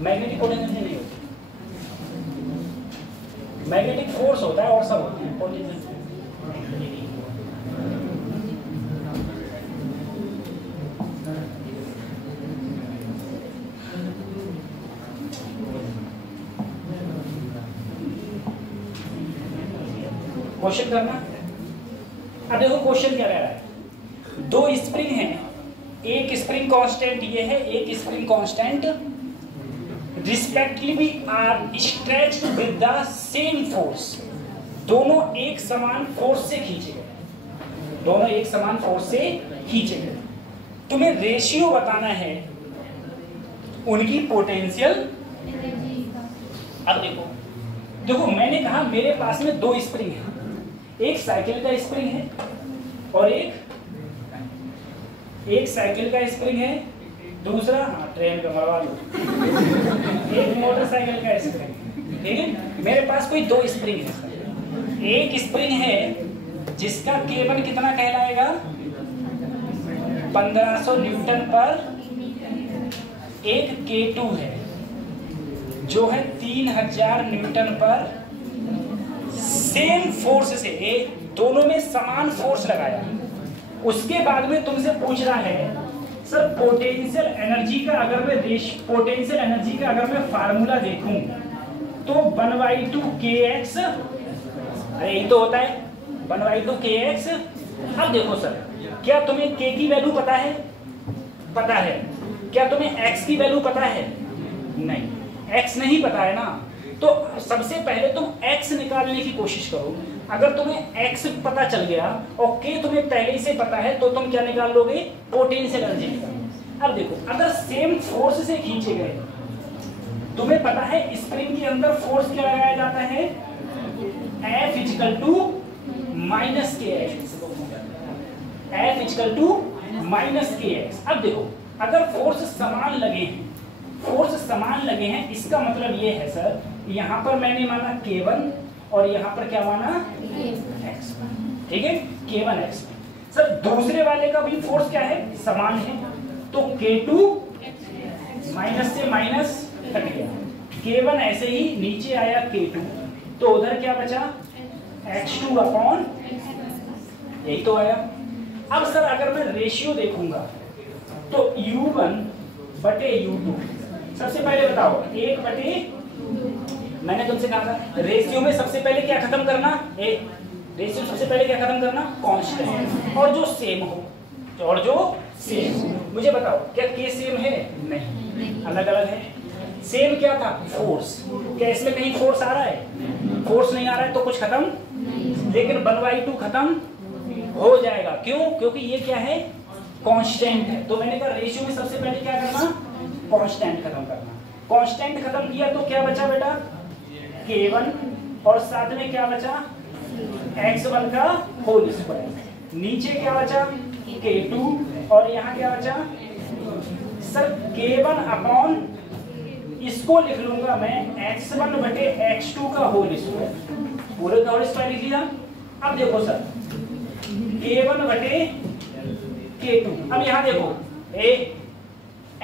मैग्नेटिक पोटेंशियल नहीं होती, मैग्नेटिक फोर्स होता है और सब होती है पोटेंशियल। क्वेश्चन करना। अब देखो क्वेश्चन क्या रह रहा है, दो स्प्रिंग हैं, एक स्प्रिंग कांस्टेंट ये है, एक spring constant, respectively are stretched with the same force. दोनों एक समान फोर्स से खींचे गए, तुम्हें रेशियो बताना है उनकी पोटेंशियल। अब देखो मैंने कहा मेरे पास में दो स्प्रिंग है, एक साइकिल का स्प्रिंग है और एक साइकिल का स्प्रिंग है, दूसरा ट्रेन का मरवा लो एक मोटरसाइकिल का स्प्रिंग, ठीक है। मेरे पास कोई दो स्प्रिंग है, एक स्प्रिंग है जिसका केबल कितना कहलाएगा 1500 न्यूटन पर, एक K2 है जो है 3000 न्यूटन पर। सेम फोर्स से दोनों में समान फोर्स लगाया। उसके बाद में तुमसे पूछ रहा है सर पोटेंशियल एनर्जी का अगर मैं फार्मूला देखूं तो 1/2 kx, अरे यही तो होता है 1/2 kx। अब देखो सर, क्या तुम्हें k की वैल्यू पता है? क्या तुम्हें x की वैल्यू पता है? नहीं, x नहीं पता है ना। तो सबसे पहले तुम x निकालने की कोशिश करो। अगर तुम्हें x पता चल गया और k तुम्हें पहले से पता है तो तुम क्या निकाल लोगे? पोटेंशियल एनर्जी निकालोगे। अब देखो अगर सेम फोर्स से खींचे गए, तुम्हें पता है स्प्रिंग के अंदर फोर्स क्या लगाया जाता है? F = -kx। अब देखो अगर फोर्स समान लगे हैं इसका मतलब ये है सर, यहाँ पर मैंने माना K1 और यहाँ पर क्या माना x, ठीक है, K1 x। सर दूसरे वाले का भी फोर्स क्या है? समान है, तो K2 माइनस से माइनस कट गया, K1 ऐसे ही नीचे आया K2, तो उधर क्या बचा? x2 अपॉन, यही तो आया। अब सर अगर मैं रेशियो देखूंगा तो U1/U2, सबसे पहले बताओ 1/2 मैंने तुमसे कहा था रेशियो में सबसे पहले क्या खत्म करना, रेशियो सबसे पहले क्या खत्म करना, कांस्टेंट, और जो सेम हो, और जो सेम हो। मुझे बताओ क्या के सेम है? नहीं, अलग अलग है। सेम क्या था? फोर्स। क्या इसमें कहीं फोर्स आ रहा है? फोर्स नहीं आ रहा है तो कुछ खत्म, लेकिन 1/2 खत्म हो जाएगा। क्यों? क्योंकि ये क्या है, कांस्टेंट है। तो मैंने कहा रेशियो में सबसे पहले क्या करना, कांस्टेंट खत्म करना। कांस्टेंट खत्म किया तो क्या बचा बेटा, K1, और साथ में क्या बचा, x1 का होल स्क्वायर। नीचे क्या बचा, K2, और यहाँ क्या बचा सर, K1 अपॉन, इसको लिख लूंगा मैं x1 बटे x2 का होल स्क्वायर, पूरे का होल स्क्वायर लिख लिया। अब देखो सर K1 बटे K2, अब यहाँ देखो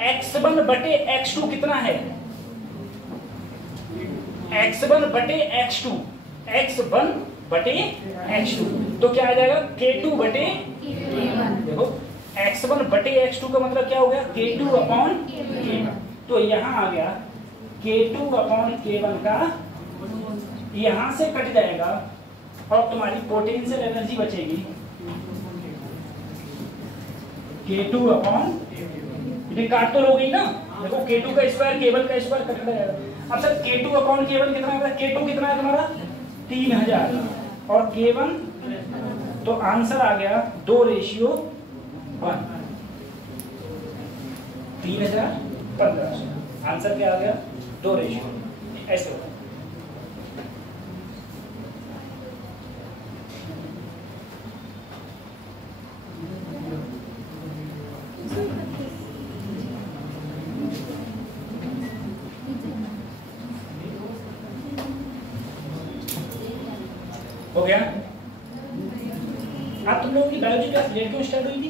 x1 बटे x2 कितना है, x1 बटे x2, x1 बटे x2, तो क्या आ जाएगा K2 बटे, देखो x1 बटे x2 का मतलब क्या हो गया, K2 अपॉन K1। तो यहाँ आ गया K2 अपॉन K1 का, यहाँ से कट जाएगा और तुम्हारी पोटेंशियल एनर्जी बचेगी K2 अपॉन, काट तो हो गई ना, देखो K2 का स्क्वायर K1 का स्क्वायर कट जाएगा। अब सर K2 अपॉन K1 कितना है, K2 कितना है तुम्हारा 3000 और K1, तो आंसर आ गया 2:1, 3000-1500, आंसर क्या आ गया 2:, ऐसे होगा। हो गया। आप तुम लोगों की बायोलॉजी क्लास लेट क्यों स्टार्ट हुई थी?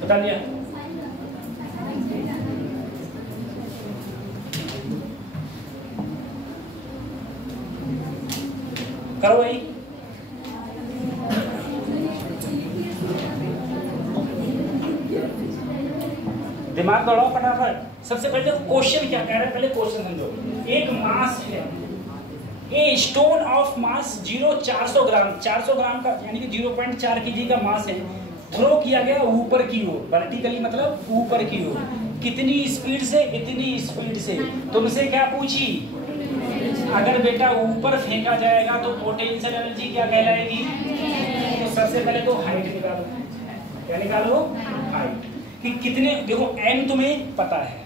बता दिया। करो भाई। दिमाग दौड़ाओ फटाफट। सबसे पहले क्वेश्चन क्या कह रहा है, पहले क्वेश्चन समझो। एक मास है, ए स्टोन ऑफ मास 400 ग्राम, 400 ग्राम का यानी कि 0.4 kg का मास है, थ्रो किया गया ऊपर की ओर, वर्टिकली मतलब ऊपर की ओर। कितनी स्पीड से? इतनी स्पीड से। तुमसे क्या पूछी? अगर बेटा ऊपर फेंका जाएगा तो पोटेंशियल एनर्जी क्या कहलाएगी? तो सबसे पहले तो हाइट निकालो। क्या निकालो? हाइट। कि कितने, देखो m तुम्हें पता है,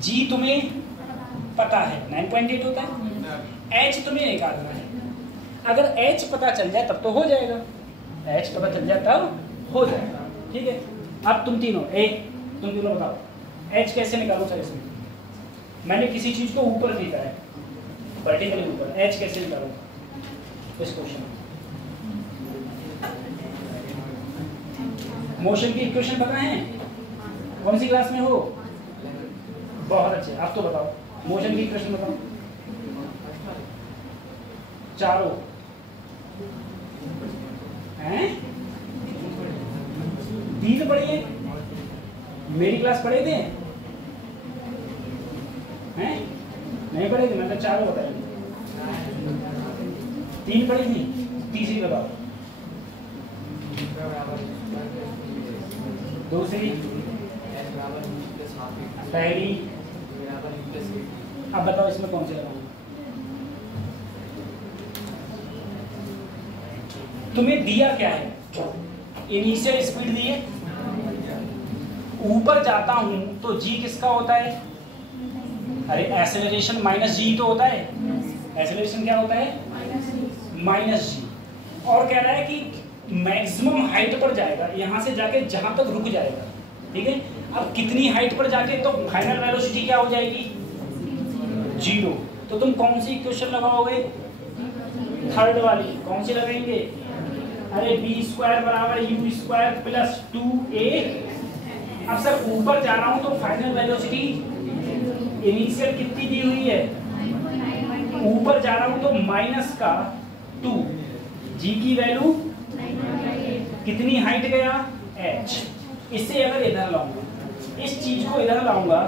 g तुम्हें पता है 9.8 होता है, h तुम्हें निकालना है। अगर h पता चल जाए तब तो हो जाएगा, h पता चल जाए तब हो जाएगा, ठीक है। अब तुम तीनों बताओ h कैसे निकालो सर? इसमें मैंने किसी चीज को ऊपर देखा है, वर्टिकली ऊपर, h कैसे निकालो इस क्वेश्चन में? मोशन की इक्वेशन पता है? कौन सी क्लास में हो? बहुत अच्छे। अब तो बताओ मोशन की इक्वेशन बताओ। चारों हैं? 3 पढ़ी है, मेरी क्लास पढ़े थे हैं? नहीं पढ़े थे, मतलब चारों बताइए। 3 पढ़ी थी, तीसरी बताओ। दूसरी, पहली। अब बताओ इसमें कौन से लगाऊं? तुम्हें दिया क्या है? इनिशियल स्पीड दी है, ऊपर जाता हूं तो g किसका होता है? अरे एक्सेलरेशन माइनस g तो होता है। एक्सेलरेशन क्या होता है? Minus g। और कह रहा है कि मैक्सिमम हाइट पर जाएगा, यहां से जाके जहां तक रुक जाएगा, ठीक है। अब कितनी हाइट पर जाके तो फाइनल वेलोसिटी क्या हो जाएगी? 0। तो तुम कौन सी इक्वेशन लगाओगे? थर्ड वाली। कौन सी लगाएंगे? अरे b² बराबर u² प्लस 2a। अब सर ऊपर जा रहा हूं तो फाइनल वेलोसिटी इनिशियल कितनी दी हुई है? ऊपर जा रहा हूं तो माइनस का 2, जी की वैल्यू कितनी हाइट गया h। इससे अगर इधर लाऊंगा, इस चीज को इधर लाऊंगा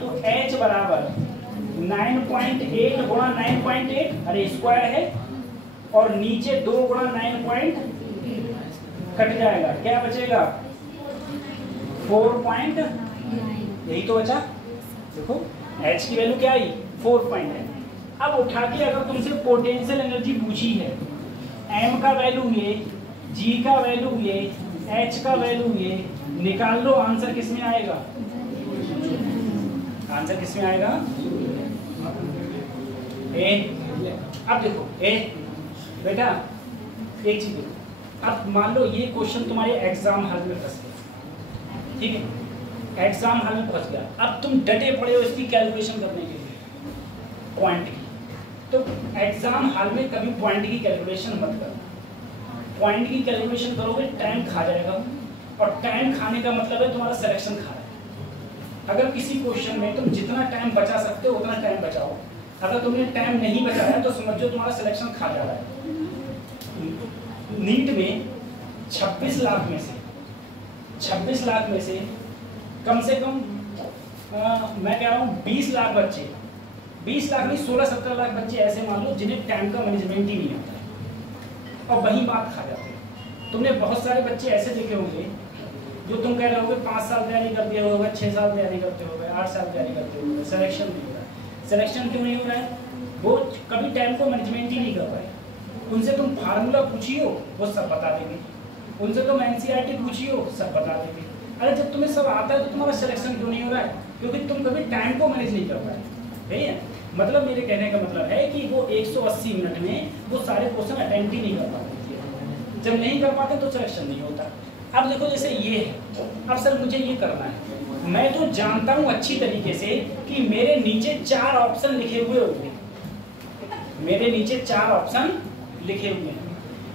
तो h बराबर 9.8 गुणा 9.8, अरे स्क्वायर है, और नीचे 2 गुणा 9 कट जाएगा, क्या बचेगा 4. यही तो बचा। देखो h की वैल्यू क्या आई 4 है। अब उठा के अगर तुमसे पोटेंशियल एनर्जी पूछी है, m का वैल्यू ये, g का वैल्यू ये, h का वैल्यू ये, निकाल लो, आंसर किस में आएगा? आंसर किस में आएगा? ए। अब देखो ए बेटा एक चीज देखो, अब मान लो ये क्वेश्चन तुम्हारे एग्जाम हॉल में फंस गया, ठीक है, एग्जाम हॉल में फंस गया। अब तुम डटे पड़े हो इसकी कैलकुलेशन करने के लिए पॉइंट की, तो एग्जाम हॉल में कभी पॉइंट की कैलकुलेशन मत करो। पॉइंट की कैलकुलेशन करोगे टाइम खा जाएगा, और टाइम खाने का मतलब है तुम्हारा सिलेक्शन खा रहा है। अगर किसी क्वेश्चन में तुम जितना टाइम बचा सकते हो उतना टाइम बचाओ, अगर तुमने टाइम नहीं बचाया तो समझो तुम्हारा सिलेक्शन खा जा रहा है। नीट में 26 लाख में से कम से कम मैं कह रहा हूँ 20 लाख बच्चे, 20 लाख नहीं 16-17 लाख बच्चे ऐसे मान लो जिन्हें टाइम का मैनेजमेंट ही नहीं आता है, और वही बात खा जाते हैं। तुमने बहुत सारे बच्चे ऐसे देखे होंगे जो तुम कह रहे होगे 5 साल तैयारी करते होगे, 6 साल तैयारी करते होगे, 8 साल तैयारी करते होगे, सिलेक्शन नहीं हो रहा है। सिलेक्शन क्यों नहीं हो रहा है? वो कभी टाइम को मैनेजमेंट ही नहीं कर पाए। उनसे तुम फार्मूला पूछियो वो सब बता देंगे, उनसे तुम एनसीईआरटी पूछियो सब बता देंगे। अरे जब तुम्हें सब आता है तो तुम्हारा सिलेक्शन क्यों नहीं हो रहा है? क्योंकि तुम कभी टाइम को मैनेज नहीं कर पाए। ठीक है, मतलब मेरे कहने का मतलब है कि वो 180 मिनट में वो सारे क्वेश्चन अटेम्प्ट ही नहीं कर पाते। जब नहीं कर पाते तो सिलेक्शन नहीं होता। अब देखो जैसे ये है, अब सर मुझे ये करना है, मैं तो जानता हूँ अच्छी तरीके से कि मेरे नीचे 4 ऑप्शन लिखे हुए होंगे, मेरे नीचे 4 ऑप्शन लिखे हुए हैं।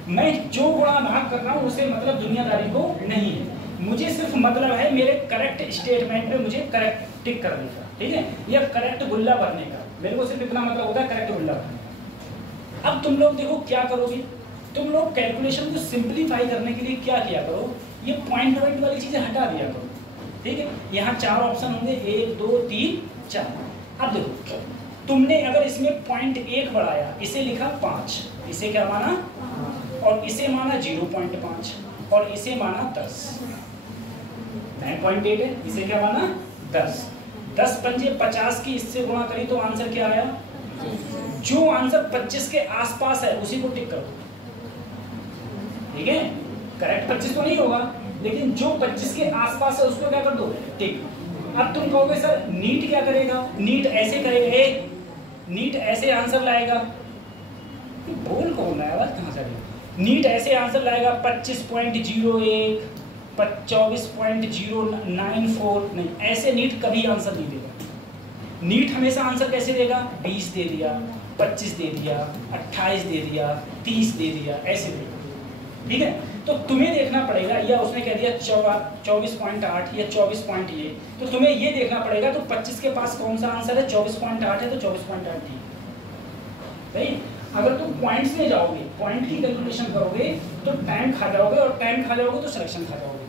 मैं जो गुणा भाग कर रहा हूँ उसे मतलब दुनियादारी को नहीं है, मुझे सिर्फ मतलब है मेरे करेक्ट स्टेटमेंट में मुझे करेक्ट टिक करने का, ठीक है, या करेक्ट गुल्ला भरने का। मेरे को सिर्फ इतना मतलब होता है करेक्ट गुल्ला भरने का। अब तुम लोग देखो क्या करोगे, तुम लोग कैलकुलेशन को सिंप्लीफाई करने के लिए क्या किया करो, ये पॉइंट पॉइंट वाली चीजें हटा दिया करो। ठीक है, यहाँ 4 ऑप्शन होंगे 1 2 3 4। अब देखो तुमने अगर इसमें पॉइंट 1 बढ़ाया, इसे लिखा 5, इसे क्या माना, और इसे माना 0.5, और इसे माना 10। 9.8 है, इसे क्या माना 10। 10 पंजे 50 की इससे गुणा करी तो आंसर क्या आया? जो आंसर 25 के आसपास है उसी को टिक करो। ठीक है, करेक्ट 25 तो नहीं होगा, लेकिन जो 25 के आसपास है उसको क्या कर दो, टिक। अब तुम कहोगे सर नीट क्या करेगा? नीट ऐसे करेगा, नीट ऐसे आंसर लाएगा, बोल कौन रहा है यार, कहाँ से नीट ऐसे आंसर लाएगा 25.01, 24.094। नहीं, ऐसे नीट कभी आंसर नहीं देगा। नीट हमेशा आंसर कैसे देगा? 20 दे दिया, 25 दे दिया, 28 दे दिया, 30 दे दिया, ऐसे देगा। ठीक है, तो तुम्हें देखना पड़ेगा, या उसने कह दिया 24.8 या 24 पॉइंट ये, तो तुम्हें ये देखना पड़ेगा तो 25 के पास कौन सा आंसर है? 24.8 है तो 24.8 ठीक। भाई अगर तुम पॉइंट्स में जाओगे, पॉइंट की कैलकुलेशन करोगे तो टाइम खा जाओगे, और टाइम खा जाओगे तो सिलेक्शन खा जाओगे।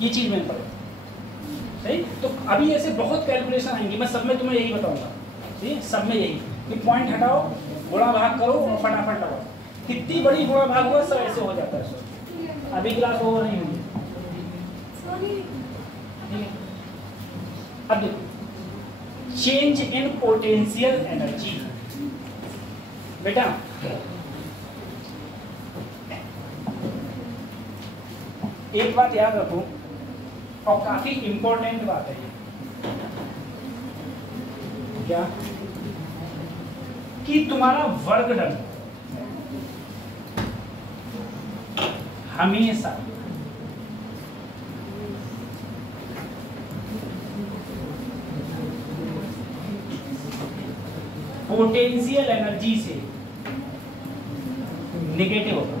ये चीज मैंने पढ़ा, सही। तो अभी ऐसे बहुत कैलकुलेशन आएंगी, मैं सब में तुम्हें यही बताऊंगा। ठीक है, सब में यही कि पॉइंट हटाओ, गुणा भाग करो और फटाफट लगाओ। कितनी बड़ी गुणा भाग हुआ सब ऐसे हो जाता है सर। अभी क्लास ओवर नहीं हुई। अब देखो चेंज इन पोटेंशियल एनर्जी। बेटा एक बात याद रखो, और काफी इंपॉर्टेंट बात है ये, क्या कि तुम्हारा वर्क डन हमेशा पोटेंशियल एनर्जी से नेगेटिव होगा।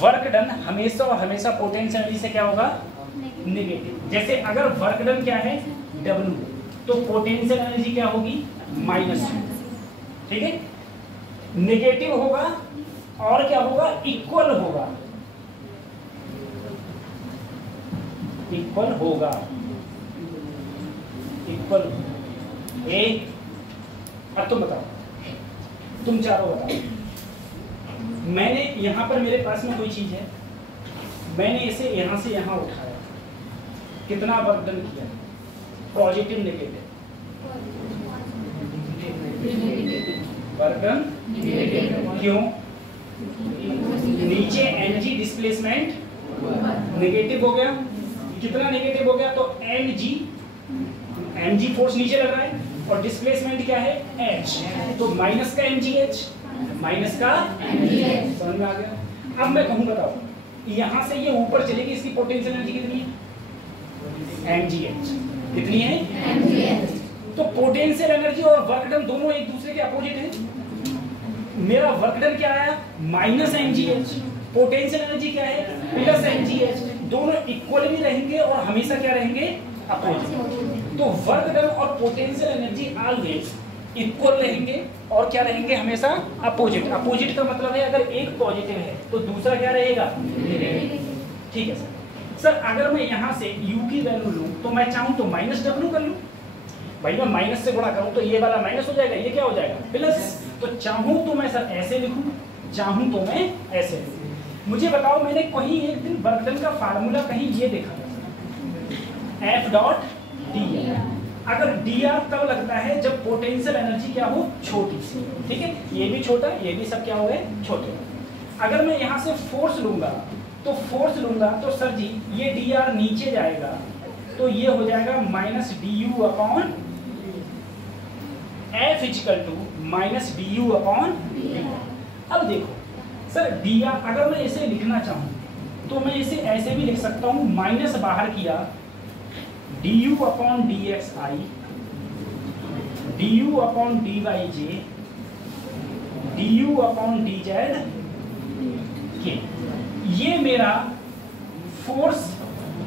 वर्क डन हमेशा और हमेशा पोटेंशियल एनर्जी से क्या होगा? नेगेटिव। जैसे अगर वर्क डन क्या है? W, तो पोटेंशियल एनर्जी क्या होगी? माइनस, ठीक है। नेगेटिव होगा और क्या होगा, इक्वल होगा, इक्वल होगा, इक्वल ए। अब तुम बताओ, तुम चारों बताओ। मैंने यहां पर, मेरे पास में कोई चीज है, मैंने इसे यहां से यहां उठाया, कितना वर्क डन किया, पॉजिटिव नेगेटिव, वर्क डन क्यों, नीचे एनर्जी डिस्प्लेसमेंट नेगेटिव हो गया, कितना नेगेटिव हो गया, तो एमजी फोर्स नीचे लग रहा है और डिस्प्लेसमेंट क्या है, एच, तो माइनस का एमजी एच, माइनस का समझ में आ गया। अब मैं कहूँ बताओ, यहां से ये ऊपर चलेगी, इसकी पोटेंशियल एनर्जी कितनी है, एमजी एच, कितनी है, तो पोटेंशियल एनर्जी और वर्क डन दोनों एक दूसरे के अपोजिट है। मेरा वर्क डन क्या आया, माइनस एमजीएच, पोटेंशियल एनर्जी क्या है, प्लस एमजीएच, दोनों इक्वल भी रहेंगे और हमेशा क्या रहेंगे, अपोजिट। तो वर्क डन और पोटेंशियल एनर्जी ऑलवेज इक्वल रहेंगे और क्या रहेंगे, हमेशा अपोजिट। अपोजिट का मतलब है अगर एक पॉजिटिव है तो दूसरा क्या रहेगा, ठीक है सर। सर अगर मैं यहाँ से u की वैल्यू लूँ तो मैं चाहूँ तो माइनस w कर लूँ, भाई मैं माइनस से गुणा करूँ तो ये वाला माइनस हो जाएगा, ये क्या हो जाएगा, प्लस। तो चाहूँ तो मैं सर ऐसे लिखूँ, चाहूँ तो मैं ऐसे लिखूँ। मुझे बताओ, मैंने कहीं एक दिन वर्क डन का फार्मूला कहीं ये देखा था, एफ डॉट डी। अगर डी आर तब लगता है जब पोटेंशियल एनर्जी क्या हो, छोटी सी, ठीक है, ये भी छोटा, ये भी सब क्या हो गए, छोटे। अगर मैं यहाँ से फोर्स लूंगा तो फोर्स लूंगा तो सर जी ये डी आर नीचे जाएगा, तो ये हो जाएगा minus d u upon f equal to minus d u upon. अब देखो सर डी आर अगर मैं इसे लिखना चाहूँ तो मैं इसे ऐसे भी लिख सकता हूँ, माइनस बाहर किया d u upon d x i, d u upon d y j, d u upon d z k, ये मेरा फोर्स।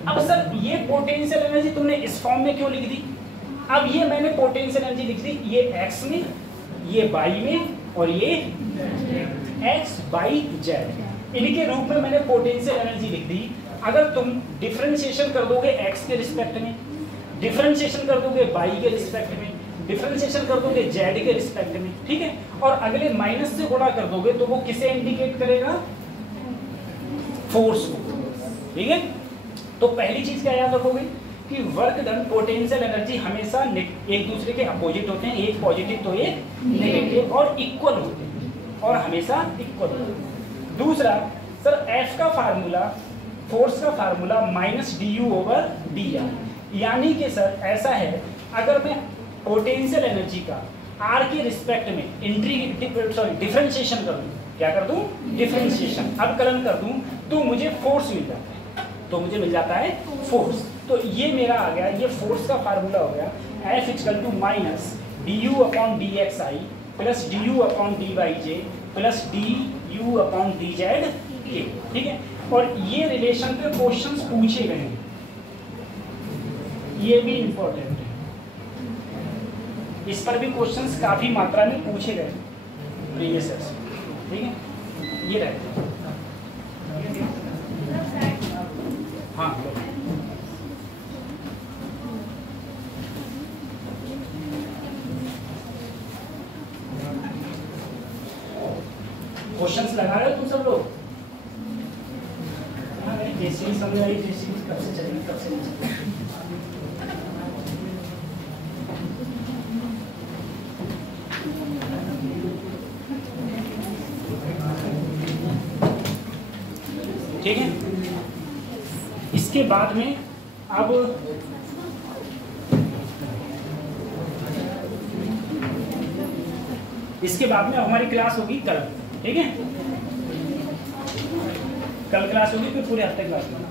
अब सर ये पोटेंशियल एनर्जी तुमने इस फॉर्म में क्यों लिख दी, अब ये मैंने पोटेंशियल एनर्जी लिख दी, ये एक्स में, ये वाई में और ये एक्स वाई जेड, इनके रूप में मैंने पोटेंशियल एनर्जी लिख दी। अगर तुम डिफरेंशिएशन कर दोगे एक्स के रिस्पेक्ट में, डिफरेंशिएशन कर दोगे वाई के रिस्पेक्ट में, डिफरेंशिएशन कर दोगे जेड के रिस्पेक्ट में, ठीक है, और अगले माइनस से गुणा कर दोगे तो वो किसे इंडिकेट करेगा, फोर्स को, ठीक है। तो पहली चीज क्या याद रखोगे कि वर्क डन पोटेंशियल एनर्जी हमेशा एक दूसरे के अपोजिट होते हैं, एक पॉजिटिव तो एक नेगेटिव, और इक्वल होते हैं और हमेशा इक्वल होते हैं। दूसरा सर एफ का फार्मूला, फोर्स का formula minus d you over D R, यानी कि सर ऐसा है अगर मैं पोटेंशियल एनर्जी का आर के रिस्पेक्ट में डिफरेंशिएशन कर दूं, क्या कर दूं, डिफरेंशिएशन, अवकलन कर दूं, तो मुझे फोर्स मिल जाता है, तो मुझे मिल जाता है फोर्स। तो ये मेरा आ गया, ये फोर्स का फार्मूला हो गया, f equal to minus d u upon d x i plus d u upon d y j plus d u upon d z k, ठीक है। और ये रिलेशन पे क्वेश्चंस पूछे गए हैं, ये भी इंपॉर्टेंट है, इस पर भी क्वेश्चंस काफी मात्रा में पूछे गए प्रीवियस ईयर से, ठीक है। ये रहे, हाँ क्वेश्चंस लगा रहे हो तुम सब लोग, जैसे ही समझ आई जैसे कब से चलेगी कब से नहीं चलेगी। ठीक है, इसके बाद में अब इसके बाद में हमारी क्लास होगी कल, ठीक है, कल क्लास होगी, फिर पूरे हफ्ते क्लास होगी।